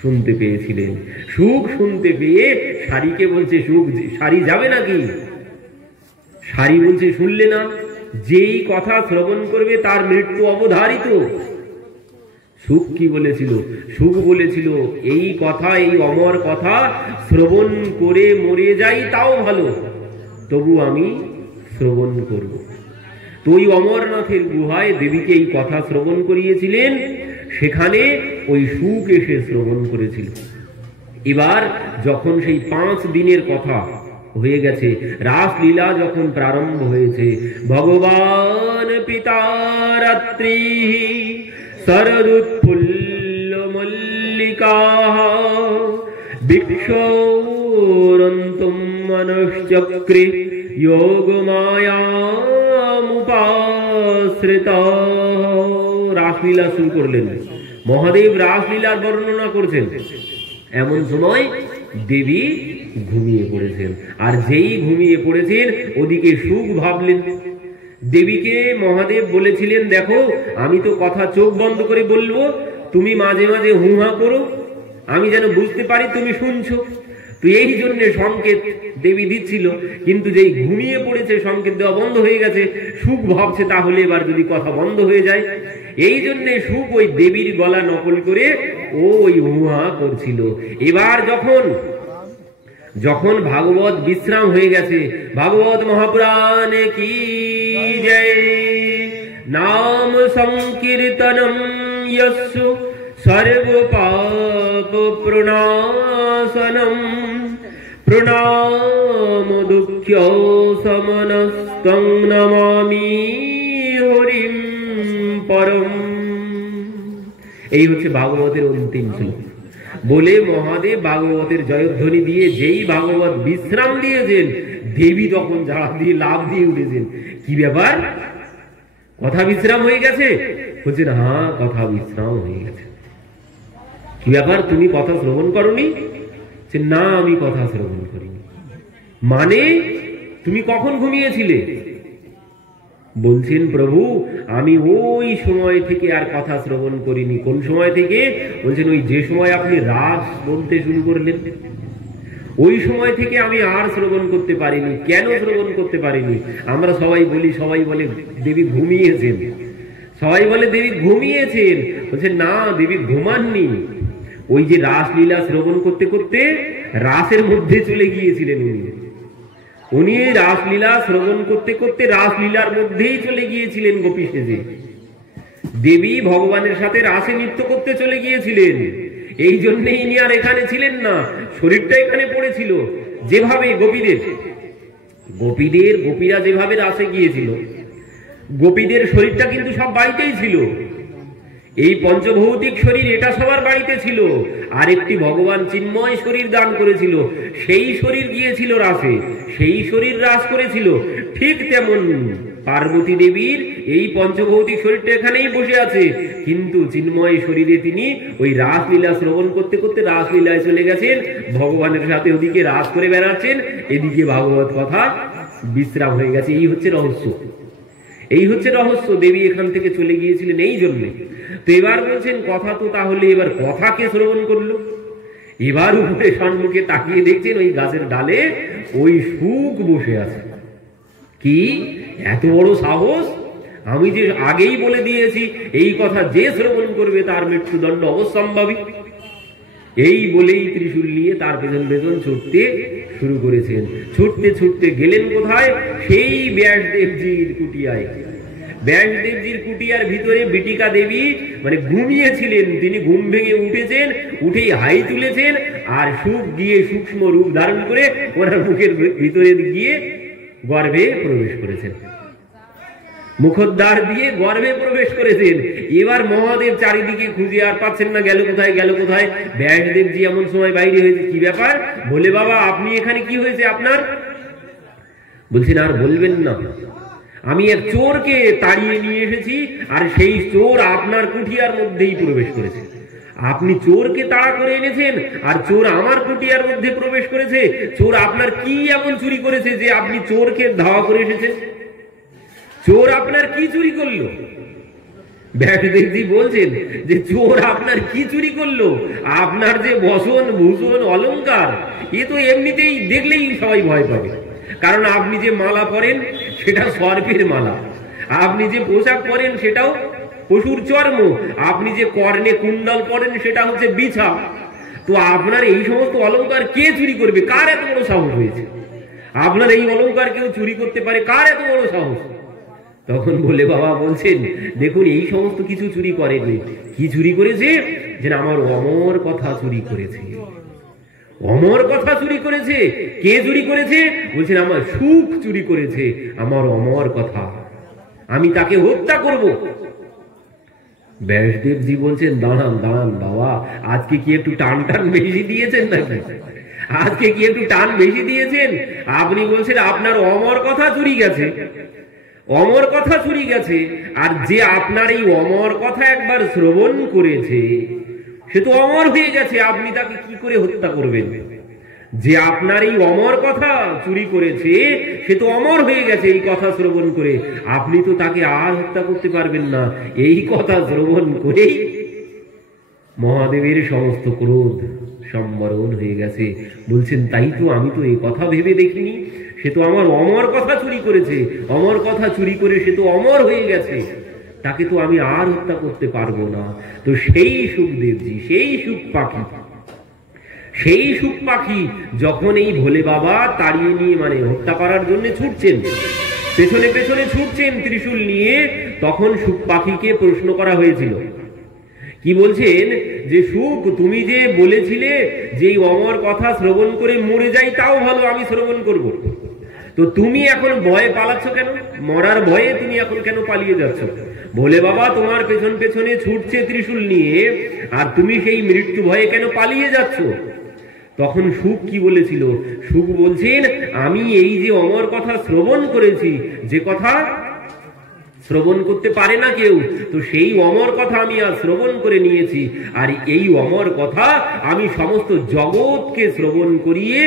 শুনতে পেয়েছিলেন। সুখ শুনতে পেয়ে শাড়িকে বলছে, সুখ শাড়ি যাবে নাকি? শাড়ি বলছে, শুনলে না, যেই কথা শ্রবণ করবে তার মৃত্যু অবধারিত। সুখ কি বলেছিল? সুখ বলেছিল, এই কথা, এই অমর কথা শ্রবণ করে মরে যাই তাও ভালো, তবু আমি শ্রবণ করব। তো ওই অমরনাথের গুহায় দেবীকে এই কথা শ্রবণ করিয়েছিলেন, সেখানে ওই সুখ এসে শ্রবণ করেছিল। এবার যখন সেই 5 দিনের কথা হয়ে গেছে, রাসলীলা যখন প্রারম্ভ হয়েছে, ভগবান পিতা রাত্রি শরদুৎফুল্ল মল্লিকা বিক্ষোরন্তুম মনশ্চক্রে যোগ মায়ামুপাশ্রিতা। রাসলীলা শুরু করলেন, মহাদেব রাসলীলার বর্ণনা করছেন। এমন সময় দেবী ঘুমিয়ে পড়েছেন, আর যেই ঘুমিয়ে পড়েছেন ওদিকে সুখ ভাবলেন। দেবীকে মহাদেব বলেছিলেন, দেখো আমি তো কথা চোখ বন্ধ করে বলবো, তুমি মাঝে মাঝে হুহা করো, আমি যেন বুঝতে পারি তুমি শুনছো। তো এই জন্য সংকেত দেবী দিচ্ছিল, কিন্তু যেই ঘুমিয়ে পড়েছে সংকেত দেওয়া বন্ধ হয়ে গেছে। সুখ ভাবছে তাহলে এবার যদি কথা বন্ধ হয়ে যায়, এই জন্য সুখ ওই দেবীর গলা নকল করে ওই হুহা করছিল। এবার যখন ভাগবত বিশ্রাম হয়ে গেছে, ভাগবত মহাপুরাণে কি জয়, নাম সংকীর্তনম যস্য সর্ব পাপ প্রণাশনম প্রণাম দুঃখ সমনস্তং নমামি হরিম পরম। এই হচ্ছে ভাগবতের অন্তিম শ্লোক। বলে মহাদেব ভাগবতের জয়ধ্বনি দিয়ে যেই ভাগবত বিশ্রাম দিয়েছেন, দেবী তখন ঝাড়া দিয়ে লাভ দিয়ে উঠেছেন। কি ব্যাপার, কথা বিশ্রাম হয়ে গেছে? বলছেন, হ্যাঁ কথা বিশ্রাম হয়ে গেছে। কি ব্যাপার, তুমি কথা শ্রবণ করনি? না, আমি কথা শ্রবণ করিনি। মানে তুমি কখন ঘুমিয়েছিলে? বলছেন, প্রভু আমি ওই সময় থেকে আর কথা শ্রবণ করিনি। কোন সময় থেকে? বলছেন, ওই যে সময় আপনি রাস বলতে শুরু করলেন, ওই সময় থেকে আমি আর শ্রবণ করতে পারিনি। কেন শ্রবণ করতে পারিনি? আমরা সবাই বলে দেবী ঘুমিয়েছেন, সবাই বলে দেবী ঘুমিয়েছেন। বলছেন, না, দেবী ঘুমাননি। ওই যে রাসলীলা শ্রবণ করতে করতে রাসের মধ্যে চলে গিয়েছিলেন উনি রাসলীলা শ্রবণ করতে করতে রাসলীলার মধ্যেই চলে গিয়েছিলেন গোপী সেজে। দেবী ভগবানের সাথে রাসে নৃত্য করতে চলে গিয়েছিলেন। এই জন্য ইনি আর এখানে ছিলেন না, শরীরটা এখানে পড়েছিল। যেভাবে গোপীরা যেভাবে রাসে গিয়েছিল, গোপীদের শরীরটা কিন্তু সব বাড়িতেই ছিল। এই পঞ্চভৌতিক শরীর এটা সবার বাড়িতে ছিল, আর একটি ভগবান চিন্ময় শরীর দান করেছিল, সেই শরীর গিয়েছিল রাসে, সেই শরীর রাস করেছিল। ঠিক তেমন পার্বতী দেবীর এই পঞ্চভৌতিক শরীরটা এখানেই বসে আছে, কিন্তু চিন্ময় শরীরে তিনি ওই রাসলীলা শ্রবণ করতে করতে রাসলীলায় চলে গেছেন, ভগবানের সাথে ওদিকে রাস করে বেড়াচ্ছেন, এদিকে ভাগবত কথা বিশ্রাম হয়ে গেছে। এই হচ্ছে রহস্য, এই হচ্ছে রহস্য। দেবী এখান থেকে চলে গিয়েছিলেন এই জন্যে। তো এবার বলছেন কথা তো তাহলে এবার কথাকে শ্রবণ করলো। এবার উপরে সম্মুখে তাকিয়ে দেখছেন ওই গাছের ডালে ওই শুক বসে আছে। কি এত বড় সাহস! আমি যে আগেই বলে দিয়েছি এই কথা যে শ্রবণ করবে তার মৃত্যুদণ্ড অবশ্যম্ভাবী। এই বলেই ত্রিশূল নিয়ে তার পেছন পেছন ছুটতে শুরু করেছেন। ছুটতে ছুটতে গেলেন কোথায়? সেই ব্যাসদেবজির কুটিয়ায়। ব্যাসদেবজির কুটিয়ার ভিতরে বিটিকা দেবী মানে ঘুমিয়েছিলেন, তিনি ঘুম ভেঙে উঠেছেন, উঠেই হাই তুলেছেন, আর সুখ গিয়ে সূক্ষ্ম রূপ ধারণ করে ওনার মুখের ভিতরে গিয়ে গর্ভে প্রবেশ করেছেন, মুখোদ্ধার দিয়ে গর্ভে প্রবেশ করেছেন। এবার মহাদেব চারিদিকে খুঁজে আর পাচ্ছেন না, গেল কোথায় গেল কোথায়। ব্যাসদেবজি এমন সময় বাইরে হয়েছে, কি ব্যাপার? বলে বাবা আপনি এখানে কি হয়েছে আপনার? বলছেন আর বলবেন না, আমি এক চোরকে তাড়িয়ে নিয়ে এসেছি, আর সেই চোর আপনার কুঠিয়ার মধ্যেই প্রবেশ করেছে। আপনি চোরকে তাড়া করে এনেছেন আর চোর আমার কুটিয়ার মধ্যে প্রবেশ করেছে। চোর আপনার কি এমন চুরি করেছে যে আপনি চোরকে ধাওয়া করে এসেছেন? চোর আপনার কি চুরি করলো? ব্যাসদেবজি বলছেন যে চোর আপনার কি চুরি করলো? আপনার যে বসন ভূষণ অলংকার, এ তো এমনিতেই দেখলেই সবাই ভয় পাবে। কারণ আপনি যে মালা পরেন সেটা সর্পের মালা, আপনি যে পোশাক পরেন সেটাও পশুর চর্ম, আপনি যে কর্ণে কুণ্ডল পরেন সেটা হচ্ছে বিছা। তো আপনার এই সমস্ত অলংকার কে চুরি করবে? কার এত বড় সাহস হয়েছে? আপনার এই অলংকার কেউ চুরি করতে পারে? কার এত বড় সাহস? তখন বলে বাবা বলছেন দেখুন এই সমস্ত কিছু চুরি করেনি। কি চুরি করেছে? যে আমার অমর কথা চুরি করেছে। অমর কথা চুরি করেছে। কে চুরি করেছে? বলছেন আমার সুখ চুরি করেছে, আমার অমর কথা। আমি তাকে হত্যা করব। ব্যাসদেবজি বলছেন দাঁড়ান দাঁড়ান বাবা, আজকে কি একটু টান টান বেশি দিয়েছেন নাকি? আজকে কি একটু টান বেশি দিয়েছেন? আপনি বলছেন আপনার অমর কথা চুরি গেছে, অমর কথা চুরি গেছে। আর যে আপনার এই অমর কথা একবার শ্রবণ করেছে সে তো অমর হয়ে গেছে, আপনি তাকে কি করে হত্যা করবেন? যে আপনার এই অমর কথা চুরি করেছে সে তো অমর হয়ে গেছে এই কথা শ্রবণ করে, আপনি তো তাকে আর হত্যা করতে পারবেন না। এই কথা শ্রবণ করেই মহাদেবের সমস্ত ক্রোধ সম্বরণ হয়ে গেছে। বলছেন তাই তো, আমি তো এই কথা ভেবে দেখিনি, সে তো আমার অমর কথা চুরি করেছে, অমর কথা চুরি করে সে তো অমর হয়ে গেছে, তাকে তো আমি আর হত্যা করতে পারবো না। তো সেই সুখদেবজি, সেই সুখ পাখি, সেই সুখ পাখি যখন এই ভোলে বাবা তাড়িয়ে নিয়ে মানে হত্যা করার জন্য ছুটছেন, পেছনে পেছনে ছুটছেন ত্রিশূল নিয়ে, তখন সুখ পাখিকে প্রশ্ন করা হয়েছিল। কি বলছেন? যে সুখ তুমি যে বলেছিলে যে অমর কথা শ্রবণ করে মরে যাই তাও ভালো, আমি শ্রবণ করব, তো তুমি এখন ভয়ে পালাচ্ছ কেন? মরার ভয়ে তুমি এখন কেন পালিয়ে যাচ্ছ? বলে বাবা তোমার পেছন পেছনে ছুটছে ত্রিশূল নিয়ে, আর তুমি সেই মৃত্যু ভয়ে কেন পালিয়ে যাচ্ছ? তখন সুখ কি বলেছিল? সুখ বলছেন আমি এই যে অমর কথা শ্রবণ করেছি, যে কথা শ্রবণ করতে পারে না কেউ, তো সেই অমর কথা আমি আজ শ্রবণ করে নিয়েছি। আর এই অমর কথা আমি সমস্ত জগৎকে শ্রবণ করিয়ে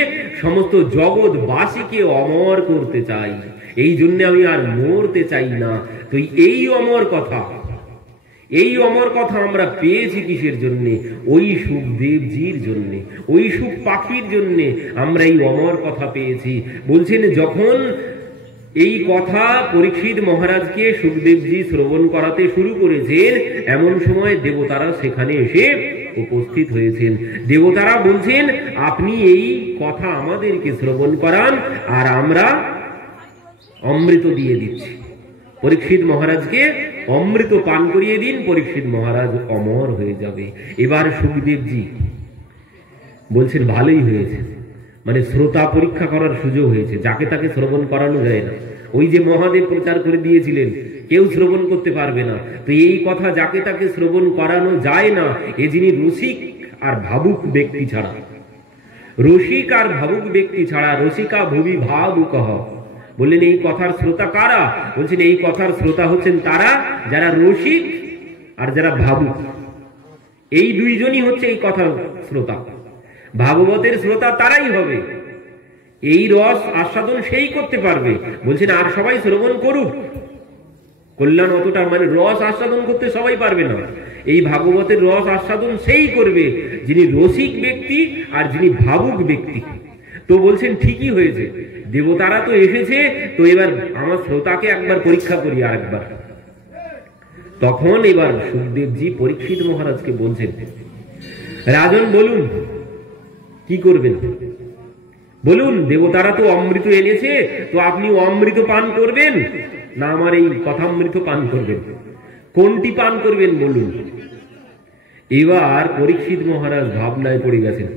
সমস্ত জগৎবাসীকে অমর করতে চাই, এই জন্য আমি আর মরতে চাই না। তো এই অমর কথা, এই অমর কথা আমরা পেয়েছি কিসের জন্যে? ওই সুখদেবজির জন্যে, ওই সুখ পাখির জন্যে আমরা এই অমর কথা পেয়েছি। বলছেন যখন এই কথা পরীক্ষিত মহারাজকে সুখদেবজি শ্রবণ করাতে শুরু করেছেন, এমন সময় দেবতারা সেখানে এসে উপস্থিত হয়েছেন। দেবতারা বলছেন আপনি এই কথা আমাদেরকে শ্রবণ করান আর আমরা অমৃত দিয়ে দিচ্ছি। পরীক্ষিত মহারাজকে অমৃত পান করিয়ে দিন, পরীক্ষিত মহারাজ অমর হয়ে যাবে। এবার সুখদেবজি বলছেন ভালোই হয়েছে, মানে শ্রোতা পরীক্ষা করার সুযোগ হয়েছে, যাকে তাকে শ্রবণ করানো যায় না। ওই যে মহাদেব প্রচার করে দিয়েছিলেন কেউ শ্রবণ করতে পারবে না, তো এই কথা যাকে তাকে শ্রবণ করানো যায় না, এ যিনি রসিক আর ভাবুক ব্যক্তি ছাড়া, রসিক আর ভাবুক ব্যক্তি ছাড়া, রসিকা ভুবি ভাবুকহ, বললেন এই কথার শ্রোতা কারা? বলছেন এই কথার শ্রোতা হচ্ছেন তারা যারা রসিক আর যারা ভাবুক। এই দুইজনই হচ্ছে এই কথার শ্রোতা। ভাগবতের শ্রোতা তারাই হবে, এই রস আস্বাদন সেই করতে পারবে। বলছেন আর সবাই শ্রবণ করুক, কল্যাণ অতটা, মানে রস আস্বাদন করতে সবাই পারবে না। এই ভাগবতের রস আস্বাদন সেই করবে যিনি রসিক ব্যক্তি আর যিনি ভাবুক ব্যক্তি। তো বলছেন ঠিকই হয়েছে, দেবতারা তো এসেছে, তো এবার আমার শ্রোতাকে একবার পরীক্ষা করি আর একবার। তখন এবার সুখদেবজি পরীক্ষিত মহারাজকে বলছেন, রাজন বলুন কি করবেন, বলুন দেবতারা তো অমৃত এনেছে, তো আপনি অমৃত পান করবেন না আমার এই কথামৃত পান করবেন? কোনটি পান করবেন বলুন। এবার পরীক্ষিত মহারাজ ভাবনায় পড়ে গেছেন।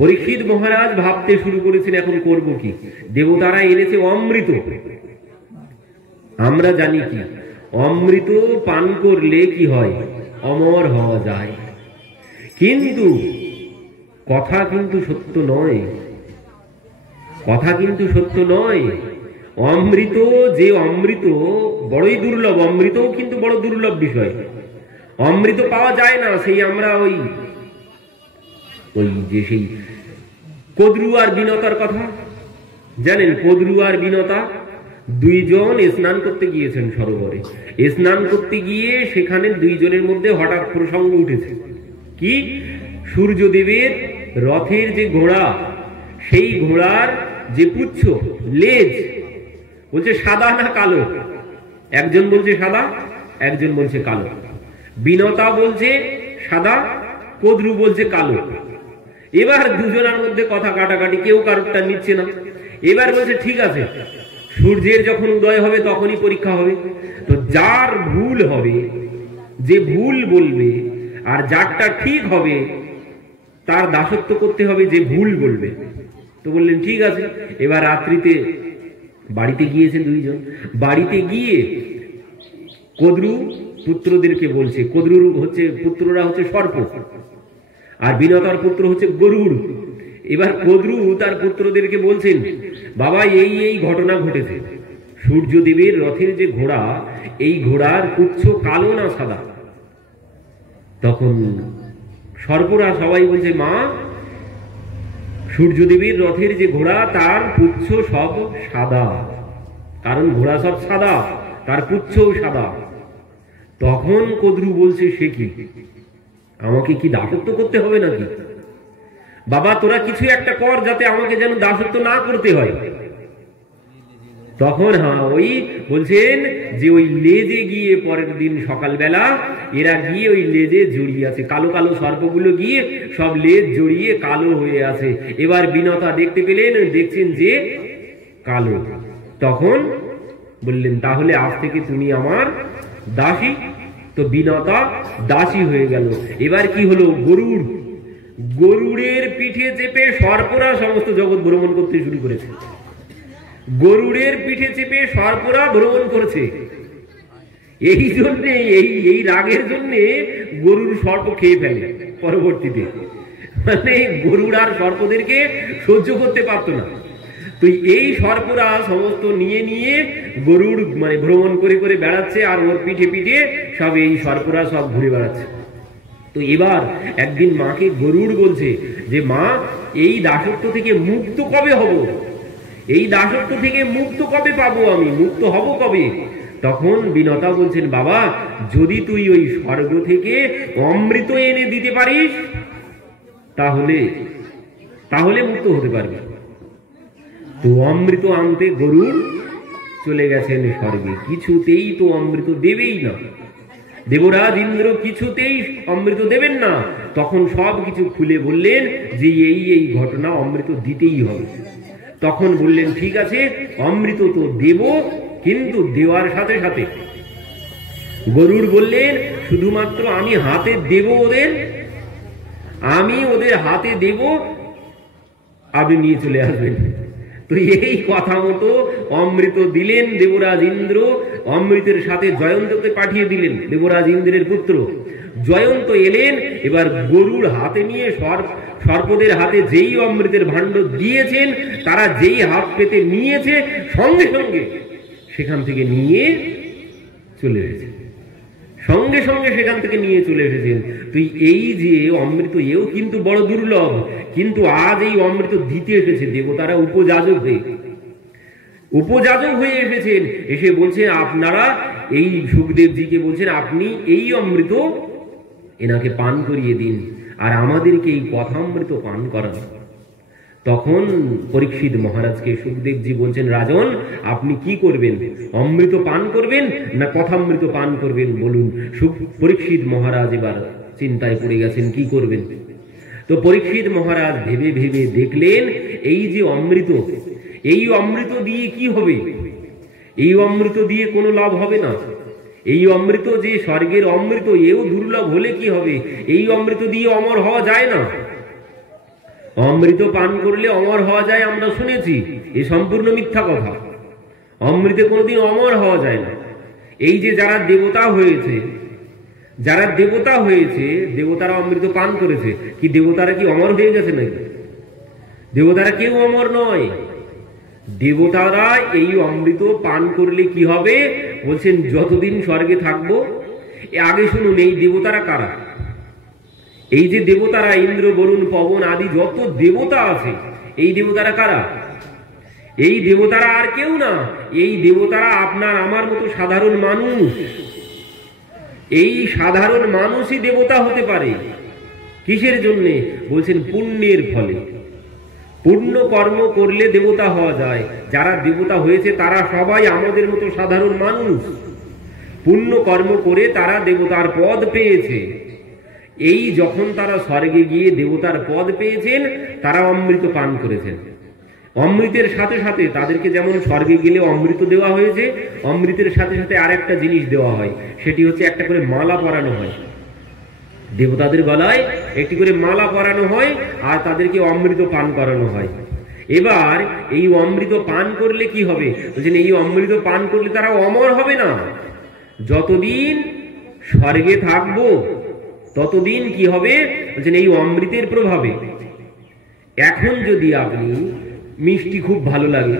পরীক্ষিত মহারাজ ভাবতে শুরু করেছেন এখন করব কি। দেবতারা এনেছে অমৃত, আমরা জানি কি অমৃত পান করলে কি হয়, অমর হওয়া যায়। কিন্তু কথা কিন্তু সত্য নয়, কথা কিন্তু সত্য নয়। অমৃত, যে অমৃত বড়ই দুর্লভ, অমৃতও কিন্তু বড় দুর্লভ বিষয়। অমৃত পাওয়া যায় না, সেই আমরা ওই যে সেই কদ্রু আর বিনতার কথা জানেন। কদ্রু আর বিনতা দুইজন স্নান করতে গিয়েছেন সরোবরে। স্নান করতে গিয়ে সেখানে দুইজনের মধ্যে হঠাৎ প্রসঙ্গ উঠেছে কি, সূর্যদেবের রথের যে ঘোড়া, সেই ঘোড়ার যে পুচ্ছ লেজ, বলছে সাদা না কালো। একজন বলছে সাদা, একজন বলছে কালো। বিনতা বলছে সাদা, কদ্রু বলছে কালো। এবার দুজনের মধ্যে কথা কাটাকাটি, কেউ কারোরটা নিচ্ছে না। এবার বলছে ঠিক আছে, সূর্যের যখন উদয় হবে তখনই পরীক্ষা হবে। তো যার ভুল হবে, যে ভুল বলবে, আর যারটা ঠিক হবে তার দাসত্ব করতে হবে যে ভুল বলবে। তো বললেন ঠিক আছে। এবার রাত্রিতে বাড়িতে গিয়েছেন দুইজন। বাড়িতে গিয়ে কদ্রু পুত্রদেরকে বলছে, কদ্রুর হচ্ছে পুত্ররা হচ্ছে সর্প, আর বিনতার পুত্র হচ্ছে গরুড়। এবার কদ্রু তার পুত্রদেরকে বলছেন, বাবা এই এই ঘটনা ঘটেছে, সূর্যদেবের রথের যে ঘোড়া, এই ঘোড়ার পুচ্ছ কালো না সাদা? তখন সর্পরা সবাই বলছে, মা সূর্যদেবের রথের যে ঘোড়া তার পুচ্ছ সব সাদা, কারণ ঘোড়া সব সাদা, তার পুচ্ছও সাদা। তখন কদ্রু বলছে, সে কি, আমাকে কি দাসত্ব করতে হবে নাকি? বাবা তোরা কিছু একটা কর যাতে আমাকে যেন দাসত্ব না করতে হয়। তখন ওই বলছেন যে ওই লেজে গিয়ে পরের দিন সকালবেলা এরা গিয়ে ওই লেজে জড়িয়ে আছে, কালো কালো সর্পগুলো গিয়ে সব লেজ জড়িয়ে কালো হয়ে আছে। এবার বিনতা দেখতে পেলেন, দেখছেন যে কালো। তখন বললেন তাহলে আজ থেকে তুমি আমার দাসী। তো বিনতা দাসী হয়ে গেল। এবার কি হলো, গরুড়, গরুড়ের পিঠে চেপে সর্পরা সমস্ত জগৎ ভ্রমণ করতে শুরু করেছে। গরুড়ের পিঠে চেপে সর্পরা ভ্রমণ করেছে। এই জন্যে এই রাগের জন্যে গরুর সর্প খেয়ে ফেলে পরবর্তীতে, মানে গরুড় আর সর্পদেরকে সহ্য করতে পারত না। তো এই সর্পরা সমস্ত নিয়ে নিয়ে গরুড় মানে ভ্রমণ করে করে বেড়াচ্ছে, আর ওর পিঠে পিঠে সব এই সর্পরা সব ঘুরে বেড়াচ্ছে। তো এবার একদিন মাকে গরুড় বলছে যে মা এই দাসত্ব থেকে মুক্ত কবে হব, এই দাসত্ব থেকে মুক্ত কবে পাবো, আমি মুক্ত হব কবে? তখন বিনতা বলছেন, বাবা যদি তুই ওই স্বর্গ থেকে অমৃত এনে দিতে পারিস তাহলে তাহলে মুক্ত হতে পারবি। তো অমৃত আনতে গরুড় চলে গেছেন স্বর্গে, কিছুতেই তো অমৃত দেবেই না। দেবরাজ ইন্দ্র কিছুতেই অমৃত দেবেন না। তখন সব কিছু খুলে বললেন যে এই এই ঘটনা, অমৃত দিতেই হবে। তখন বললেন ঠিক আছে, অমৃত তো দেব, কিন্তু দেওয়ার সাথে সাথে গরুড় বললেন শুধুমাত্র আমি হাতে দেব, আমি ওদের হাতে দেব, আপনি নিয়ে চলে আসবেন। তো তো এই কথা মতো অমৃত দিলেন দেবরাজ ইন্দ্র, অমৃতের সাথে জয়ন্তকে পাঠিয়ে দিলেন। দেবরাজ ইন্দ্রের পুত্র জয়ন্ত এলেন, এবার গরুর হাতে নিয়ে সর্পদের হাতে যেই অমৃতের ভাণ্ড দিয়েছেন, তারা যেই হাত পেতে নিয়েছে, সঙ্গে সঙ্গে সেখান থেকে নিয়ে চলে এসেছে, সঙ্গে সঙ্গে সেখান থেকে নিয়ে চলে এসেছেন। তুই এই যে অমৃত, এও কিন্তু বড় দুর্লভ, কিন্তু আজ এই অমৃত দিতে এসেছে দেবতারা উপযাজক হয়ে এসেছেন। এসে বলছেন আপনারা, এই সুখদেবজিকে বলছেন আপনি এই অমৃত এনাকে পান করিয়ে দিন, আর আমাদেরকে এই কথামৃত পান করান। তখন পরীক্ষিত মহারাজকে সুখদেবজি বলছেন, রাজন আপনি কি করবেন, অমৃত পান করবেন না কথামৃত পান করবেন বলুন। পরীক্ষিত মহারাজ এবার চিন্তায় পড়ে গেছেন, কি করবেন। তো পরীক্ষিত মহারাজ ভেবে ভেবে দেখলেন, এই যে অমৃত, এই অমৃত দিয়ে কি হবে? এই অমৃত দিয়ে কোনো লাভ হবে না। এই অমৃত যে স্বর্গের অমৃত, এও দুর্লভ হলে কি হবে? এই অমৃত দিয়ে অমর হওয়া যায় না। অমৃত পান করলে অমর হওয়া যায় আমরা শুনেছি, এ সম্পূর্ণ মিথ্যা কথা। অমৃতে কোনোদিন অমর হওয়া যায় না। এই যে যারা দেবতা হয়েছে, দেবতারা অমৃত পান করেছে, কি দেবতারা কি অমর হয়ে গেছে নাকি? দেবতারা কেউ অমর নয়। দেবতারা এই অমৃত পান করলে কি হবে বলছেন, যতদিন স্বর্গে থাকবো। আগে শুনুন, এই দেবতারা কারা? এই যে দেবতারা ইন্দ্র, বরুণ, পবন আদি যত দেবতা আছে, এই দেবতারা কারা? এই দেবতারা আর কেউ না, এই দেবতারা আপনার আমার মতো সাধারণ মানুষ। এই সাধারণ মানুষই দেবতা হতে পারে। কিসের জন্যে বলছেন? পুণ্যের ফলে। পুণ্য কর্ম করলে দেবতা হওয়া যায়। যারা দেবতা হয়েছে তারা সবাই আমাদের মতো সাধারণ মানুষ। পুণ্য কর্ম করে তারা দেবতার পদ পেয়েছে। এই যখন তারা স্বর্গে গিয়ে দেবতার পদ পেয়েছেন, তারা অমৃত পান করেছেন। অমৃতের সাথে সাথে তাদেরকে যেমন স্বর্গে গেলে অমৃত দেওয়া হয়েছে, অমৃতের সাথে সাথে আরেকটা জিনিস দেওয়া হয়, সেটি হচ্ছে একটা করে মালা পরানো হয়। দেবতাদের গলায় একটি করে মালা পরানো হয়, আর তাদেরকে অমৃত পান করানো হয়। এবার এই অমৃত পান করলে কি হবে বলছেন? এই অমৃত পান করলে তারা অমর হবে না। যতদিন স্বর্গে থাকবো ততদিন কি হবে বলছেন? এই অমৃতের প্রভাবে। এখন যদি আপনি, মিষ্টি খুব ভালো লাগে,